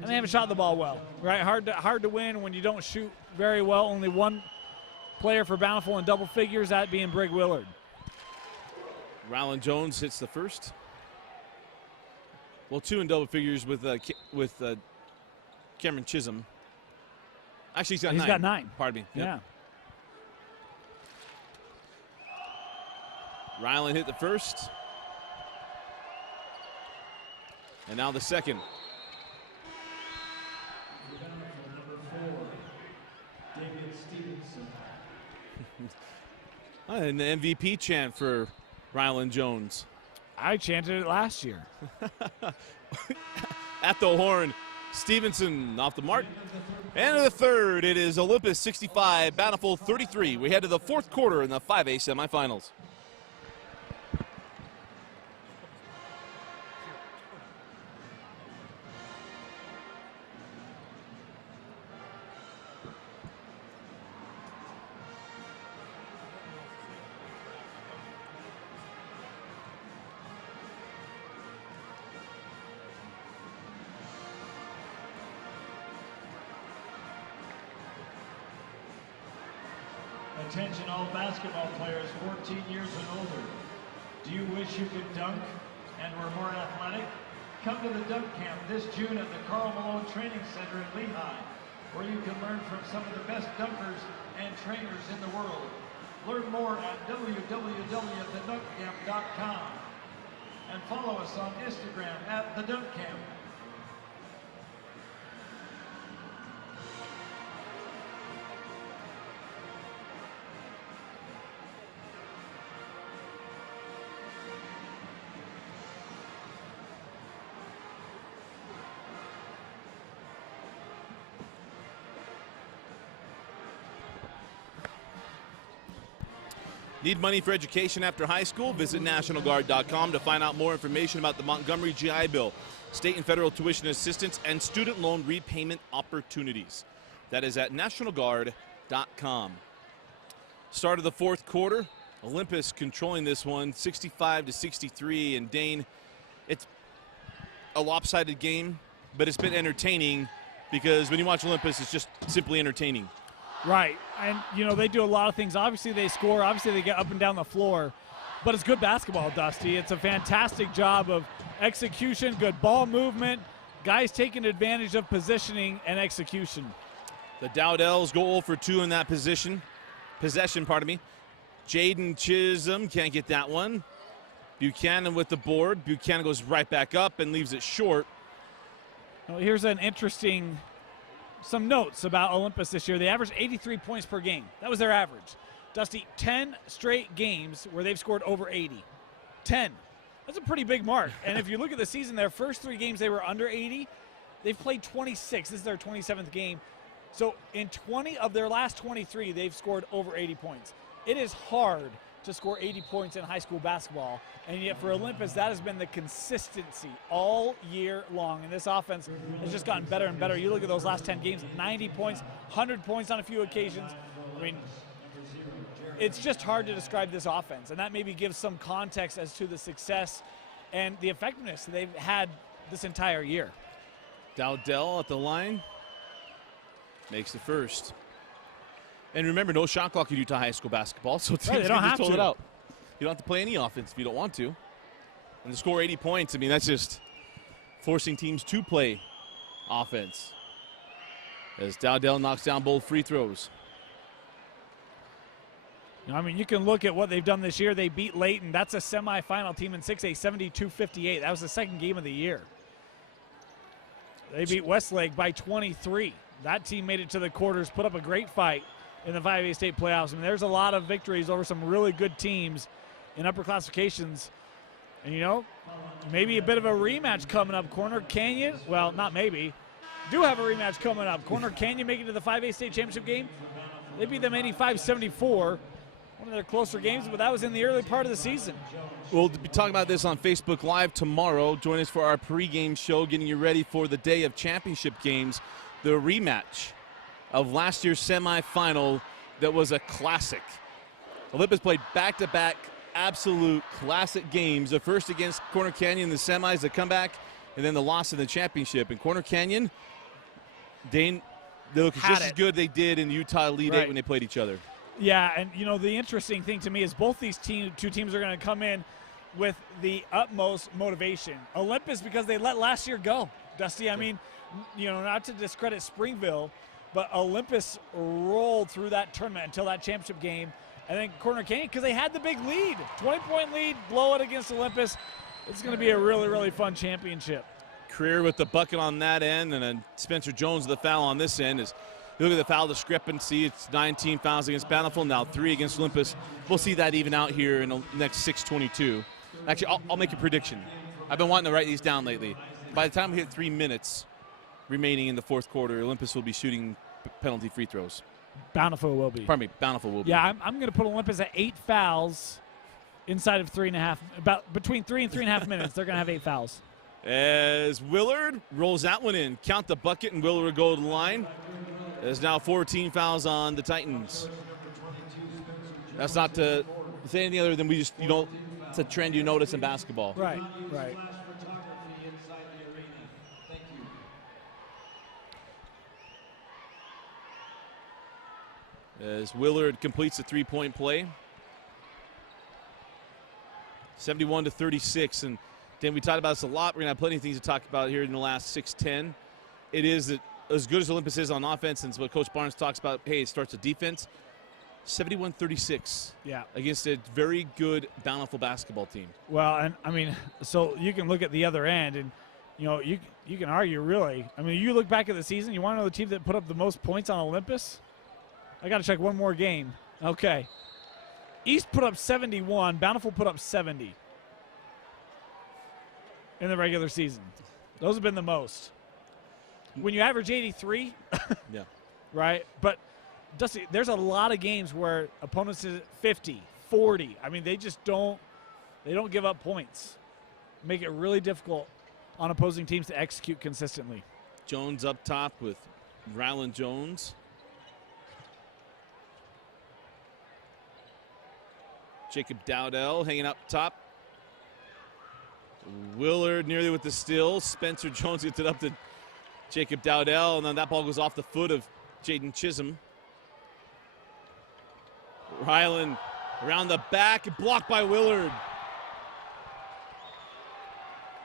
And they haven't shot the ball well, right? Hard to win when you don't shoot very well. Only one player for Bountiful in double figures, that being Brig Willard. Rylan Jones hits the first. Well, 2 in double figures with Cameron Chisholm. Actually, he's got 9. He's got 9. Pardon me. Yep. Yeah. Rylan hit the first. And now the second. And the MVP chant for Rylan Jones. I chanted it last year. At the horn, Stevenson off the mark. And in the third, it is Olympus 65, Bountiful 33. We head to the fourth quarter in the 5A semifinals. Attention all basketball players 14 years and older. Do you wish you could dunk and we're more athletic? Come to the Dunk Camp this June at the Carl Malone Training Center in Lehigh, where you can learn from some of the best dunkers and trainers in the world. Learn more at www.thedunkcamp.com and follow us on Instagram at The Dunk Camp. Need money for education after high school? Visit NationalGuard.com to find out more information about the Montgomery GI Bill, state and federal tuition assistance, and student loan repayment opportunities. That is at NationalGuard.com. Start of the fourth quarter. Olympus controlling this one, 65-63. And Dane, it's a lopsided game, but it's been entertaining because when you watch Olympus, it's just simply entertaining. Right, and you know, they do a lot of things. Obviously they score, obviously they get up and down the floor, but it's good basketball, Dusty. It's a fantastic job of execution, good ball movement, guys taking advantage of positioning and execution. The Dowdells go 0 for 2 in that possession, pardon me. Jaden Chisholm can't get that one. Buchanan with the board. Buchanan goes right back up and leaves it short. Well, here's an interesting some notes about Olympus this year. They averaged 83 points per game. That was their average. Dusty, 10 straight games where they've scored over 80. 10. That's a pretty big mark. And if you look at the season, their first 3 games they were under 80. They've played 26. This is their 27th game. So in 20 of their last 23, they've scored over 80 points. It is hard to score 80 points in high school basketball, and yet for Olympus, that has been the consistency all year long, and this offense has just gotten better and better. You look at those last 10 games, 90 points, 100 points on a few occasions. I mean, it's just hard to describe this offense, and that maybe gives some context as to the success and the effectiveness they've had this entire year. Dowdell at the line makes the first. And remember, no shot clock in Utah high school basketball, so teams right, they don't can have just hold to. it out. You don't have to play any offense if you don't want to. And to score 80 points, I mean, that's just forcing teams to play offense. As Dowdell knocks down both free throws. You know, I mean, you can look at what they've done this year. They beat Layton. That's a semifinal team in 6A, 72-58. That was the second game of the year. They beat Westlake by 23. That team made it to the quarters, put up a great fight in the 5A state playoffs. I mean, there's a lot of victories over some really good teams in upper classifications. And, you know, maybe a bit of a rematch coming up. Corner Canyon, well, not maybe, do have a rematch coming up. Corner Canyon making it to the 5A state championship game. They beat them 85-74, one of their closer games, but that was in the early part of the season. We'll be talking about this on Facebook Live tomorrow. Join us for our pregame show, getting you ready for the day of championship games, the rematch of last year's semifinal that was a classic. Olympus played back-to-back absolute classic games. The first against Corner Canyon in the semis, the comeback, and then the loss in the championship. And Corner Canyon, Dane, they look just as good they did in Utah Elite 8 when they played each other. Yeah, and you know, the interesting thing to me is both these two teams are going to come in with the utmost motivation. Olympus, because they let last year go. Dusty, I mean, you know, not to discredit Springville, but Olympus rolled through that tournament until that championship game. And then Corner Canyon, because they had the big lead, 20-point lead, blow it against Olympus. It's going to be a really, really fun championship. Career with the bucket on that end, and then Spencer Jones the foul on this end. Is you look at the foul discrepancy, it's 19 fouls against Bountiful, now 3 against Olympus. We'll see that even out here in the next 6:22. Actually, I'll make a prediction. I've been wanting to write these down lately. By the time we hit 3 minutes remaining in the fourth quarter, Olympus will be shooting penalty free throws. Bountiful will be. Pardon me, Bountiful will be. Yeah, I'm going to put Olympus at 8 fouls inside of 3.5, about between 3 and 3.5 minutes. They're going to have 8 fouls. As Willard rolls that one in. Count the bucket, and Willard will go to the line. There's now 14 fouls on the Titans. That's not to say anything other than we just, you know, it's a trend you notice in basketball. Right, right. As Willard completes the three-point play. 71-36, and Dan, we talked about this a lot. We're going to have plenty of things to talk about here in the last 6-10. It is that as good as Olympus is on offense, and what Coach Barnes talks about, hey, it starts with defense, 71-36 against a very good Bountiful basketball team. Well, and I mean, so you can look at the other end, and you can argue really. I mean, you look back at the season, you want to know the team that put up the most points on Olympus? I got to check one more game. Okay. East put up 71, Bountiful put up 70 in the regular season. Those have been the most. When you average 83, yeah, right? But Dusty, there's a lot of games where opponents is 50, 40. I mean, they just don't give up points. Make it really difficult on opposing teams to execute consistently. Jones up top with Ryland Jones. Jacob Dowdell hanging up top. Willard nearly with the steal. Spencer Jones gets it up to Jacob Dowdell, and then that ball goes off the foot of Jaden Chisholm. Ryland around the back, blocked by Willard.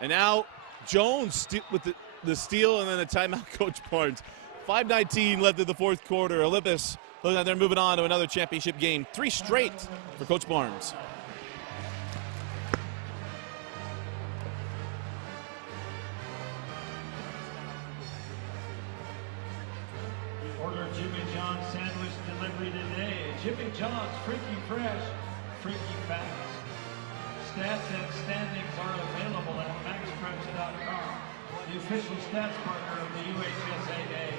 And now Jones with the steal and then a timeout, Coach Barnes. 5:19 left in the fourth quarter. Olympus looking like they're moving on to another championship game. 3 straight for Coach Barnes. Order Jimmy John's sandwich delivery today. Jimmy John's freaky fresh, freaky fast. Stats and standings are available at maxpreps.com, the official stats partner of the UHSAA.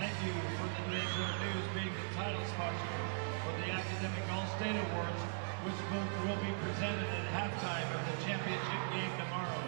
Thank you for the Metro News being the title sponsor for the Academic All-State Awards, which will be presented at halftime of the championship game tomorrow.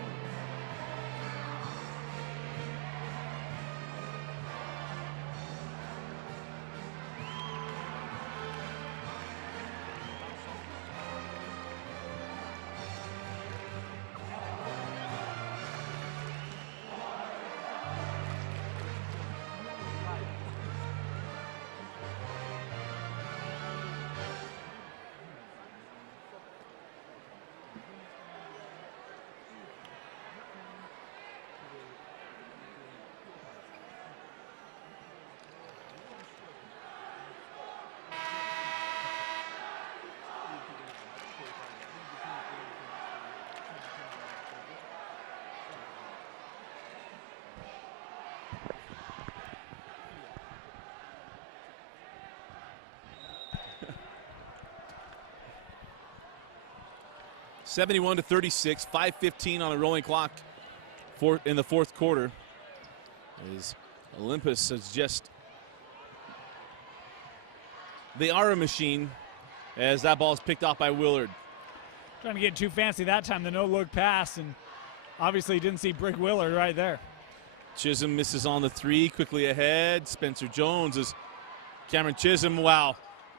(71-36), 5:15 on a rolling clock in the fourth quarter. As Olympus is just, they are a machine as that ball is picked off by Willard. Trying to get too fancy that time, the no-look pass, and obviously didn't see Brick Willard right there. Chisholm misses on the 3, quickly ahead. Spencer Jones is Cameron Chisholm, wow,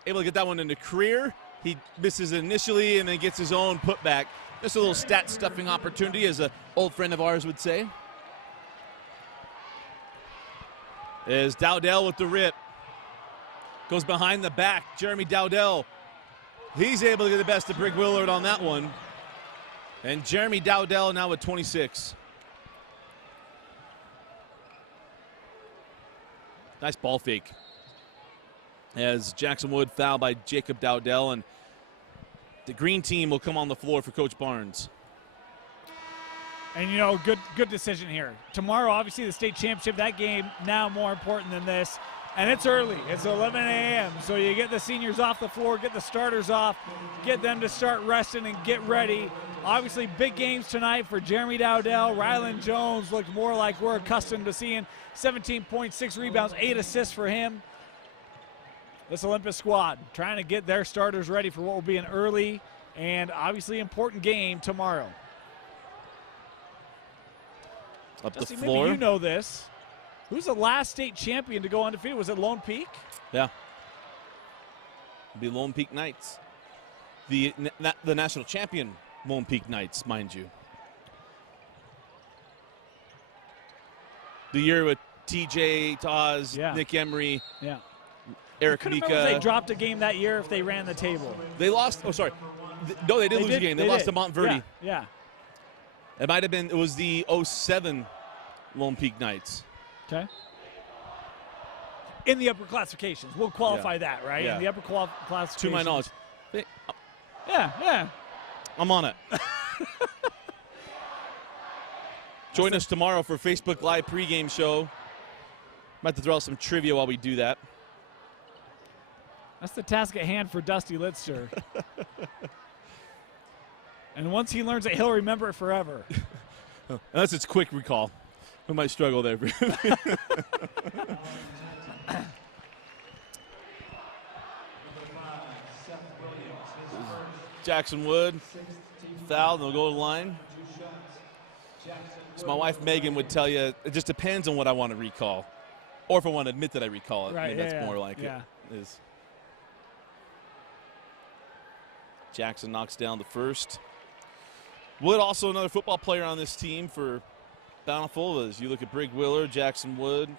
able to get that one into career. He misses initially and then gets his own putback. Just a little stat stuffing opportunity, as an old friend of ours would say. As Dowdell with the rip. Goes behind the back, Jeremy Dowdell. He's able to get the best of Brick Willard on that one. And Jeremy Dowdell now with 26. Nice ball fake. As Jackson Wood fouled by Jacob Dowdell, and the green team will come on the floor for Coach Barnes. And, you know, good decision here. Tomorrow, obviously, the state championship, that game now more important than this. And it's early. It's 11 a.m. So you get the seniors off the floor, get the starters off, get them to start resting and get ready. Obviously, big games tonight for Jeremy Dowdell. Ryland Jones looked more like we're accustomed to seeing. 17.6 rebounds, 8 assists for him. This Olympus squad trying to get their starters ready for what will be an early and obviously important game tomorrow. Up Dusty, the floor. maybe you know this. Who's the last state champion to go undefeated? Was it Lone Peak? Yeah. It'd be Lone Peak Knights. The national champion Lone Peak Knights, mind you. The year with TJ, Taz, Yeah. Nick Emery. Yeah. Eric Couldn't remember if they Mika. dropped a game that year if they ran the table. They lost. Oh, sorry. No, they did lose a game. They lost to Montverde. Yeah. It might have been. It was the 07 Lone Peak Knights. Okay. In the upper classifications, we'll qualify that, right? Yeah. In the upper classifications. To my knowledge. Yeah. I'm on it. Join us tomorrow for Facebook Live pregame show. Might have to throw out some trivia while we do that. That's the task at hand for Dusty Litzer. And once he learns it, he'll remember it forever. Unless it's quick recall. We might struggle there. Jackson Wood, fouled, and they'll go to the line. So my wife Megan would tell you, it just depends on what I want to recall. Or if I want to admit that I recall it. Right, I mean, that's more like it is. Jackson knocks down the first. Wood, also another football player on this team for Bountiful. As you look at Brig Willer, Jackson Wood,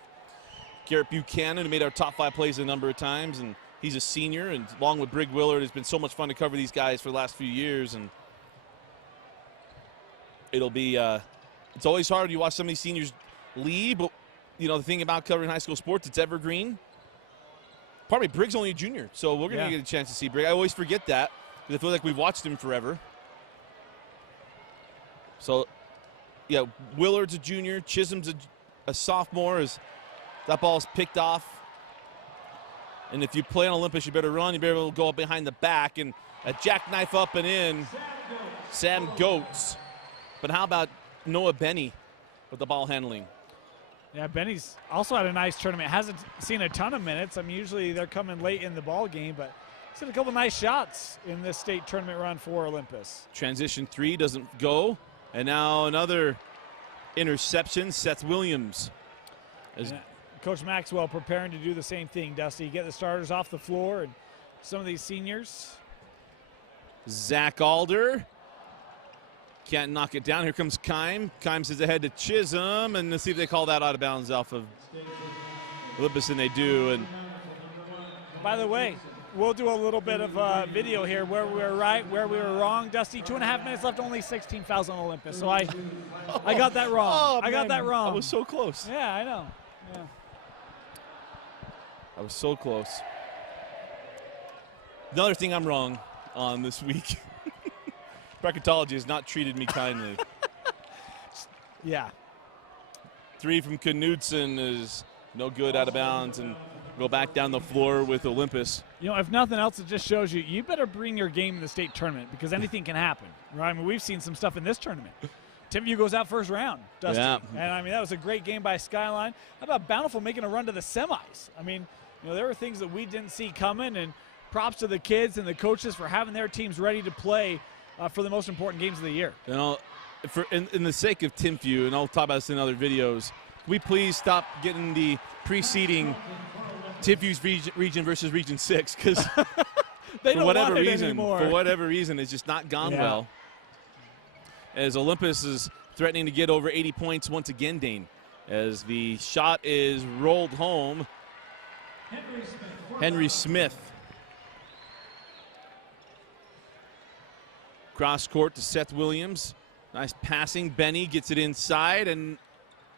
Garrett Buchanan, who made our top 5 plays a number of times, and he's a senior. And along with Brig Willard, it's been so much fun to cover these guys for the last few years. And it'll be, it's always hard. You watch some of these seniors leave, but you know the thing about covering high school sports, it's evergreen. Pardon me, Brig's only a junior, so we're going to get a chance to see Brig. I always forget that because I feel like we've watched him forever. So, yeah, Willard's a junior. Chisholm's a sophomore. As that ball's picked off. And if you play on Olympus, you better run. You better be able to go up behind the back. And a jackknife up and in. Sam Goetz. But how about Noah Benny with the ball handling? Yeah, Benny's also had a nice tournament. Hasn't seen a ton of minutes. I mean, usually they're coming late in the ball game, but he's had a couple nice shots in this state tournament run for Olympus. Transition 3 doesn't go. And now another interception, Seth Williams. Coach Maxwell preparing to do the same thing, Dusty. Get the starters off the floor and some of these seniors. Zach Alder can't knock it down. Here comes Kime. Kime says ahead to Chisholm, and let's see if they call that out of bounds off of Olympus, and they do. And by the way, we'll do a little bit of video here where we were right, where we were wrong. Dusty, 2.5 minutes left, only 16 fouls on Olympus. So I got that wrong. Oh, I got that wrong. I was so close. Yeah, I know. Yeah. I was so close. Another thing I'm wrong on this week. Bracketology has not treated me kindly. Yeah. 3 from Knudsen is no good, out of bounds, and go back down the floor with Olympus. You know, if nothing else, it just shows you better bring your game in the state tournament because anything can happen, right? I mean, we've seen some stuff in this tournament. Timview goes out first round, Dusty. Yeah. And, I mean, that was a great game by Skyline. How about Bountiful making a run to the semis? I mean, you know, there were things that we didn't see coming, and props to the kids and the coaches for having their teams ready to play for the most important games of the year. You know, in the sake of Timview, and I'll talk about this in other videos, can we please stop getting the preceding Timview's region versus Region 6? Because for whatever reason, it's just not gone well. As Olympus is threatening to get over 80 points once again, Dane. As the shot is rolled home. Henry Smith. Cross court to Seth Williams. Nice passing. Benny gets it inside, and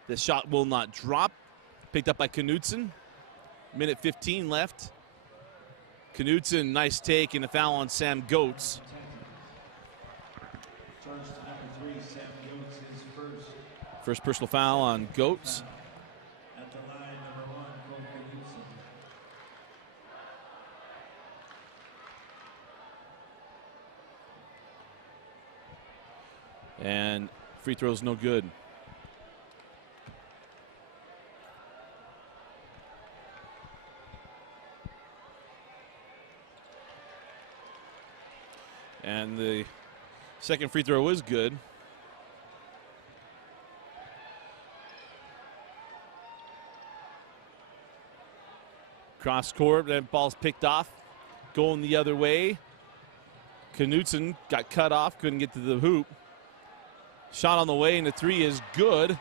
the shot will not drop. Picked up by Knudsen. Minute 15 left. Knudsen, nice take, and a foul on Sam Goetz. First personal foul on Goetz. At the line, number 1, Cole Knudsen. And free throw's no good. And the second free throw is good. Cross court, that ball's picked off. Going the other way. Knudsen got cut off, couldn't get to the hoop. Shot on the way, and the 3 is good.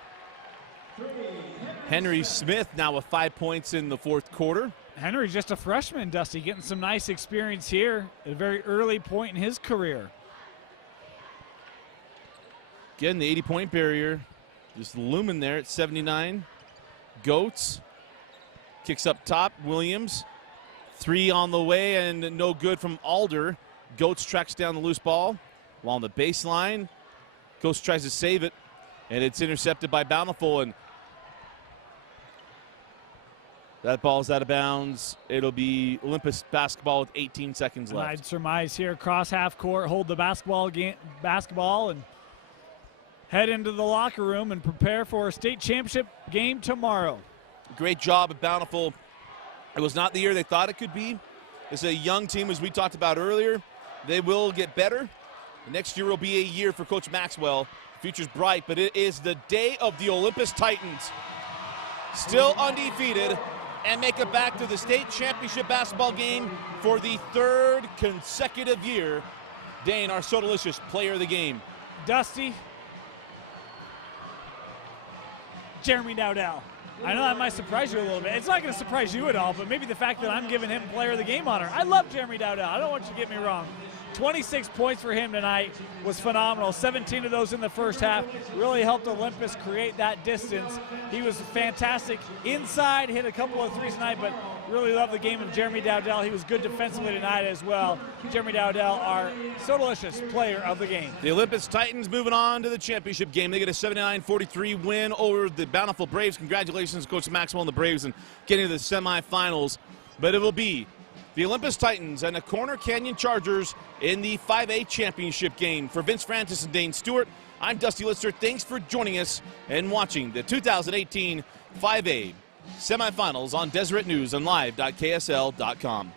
Henry Smith now with 5 points in the fourth quarter. Henry's just a freshman, Dusty, getting some nice experience here at a very early point in his career. Again, the 80-point barrier just looming there at 79. Goetz kicks up top. Williams, 3 on the way and no good from Alder. Goetz tracks down the loose ball while on the baseline. Goetz tries to save it, and it's intercepted by Bountiful, and that ball's out of bounds. It'll be Olympus basketball with 18 seconds left. I'd surmise here, cross half court, hold the basketball and head into the locker room and prepare for a state championship game tomorrow. Great job at Bountiful. It was not the year they thought it could be. It's a young team, as we talked about earlier. They will get better. The next year will be a year for Coach Maxwell. The future's bright, but it is the day of the Olympus Titans. Still undefeated and make it back to the state championship basketball game for the 3rd consecutive year. Dane, our so delicious player of the game. Dusty, Jeremy Dowdell. I know that might surprise you a little bit. It's not going to surprise you at all, but maybe the fact that I'm giving him player of the game honor. I love Jeremy Dowdell. I don't want you to get me wrong. 26 points for him tonight was phenomenal. 17 of those in the first half. Really helped Olympus create that distance. He was fantastic inside, hit a couple of threes tonight, but really love the game of Jeremy Dowdell. He was good defensively tonight as well. Jeremy Dowdell, our so delicious player of the game. The Olympus Titans moving on to the championship game. They get a 79-43 win over the Bountiful Braves. Congratulations, Coach Maxwell and the Braves, and getting to the semifinals. But it will be the Olympus Titans and the Corner Canyon Chargers in the 5A championship game. For Vince Francis and Dane Stewart, I'm Dusty Lister. Thanks for joining us and watching the 2018 5A semifinals on Deseret News and live.ksl.com.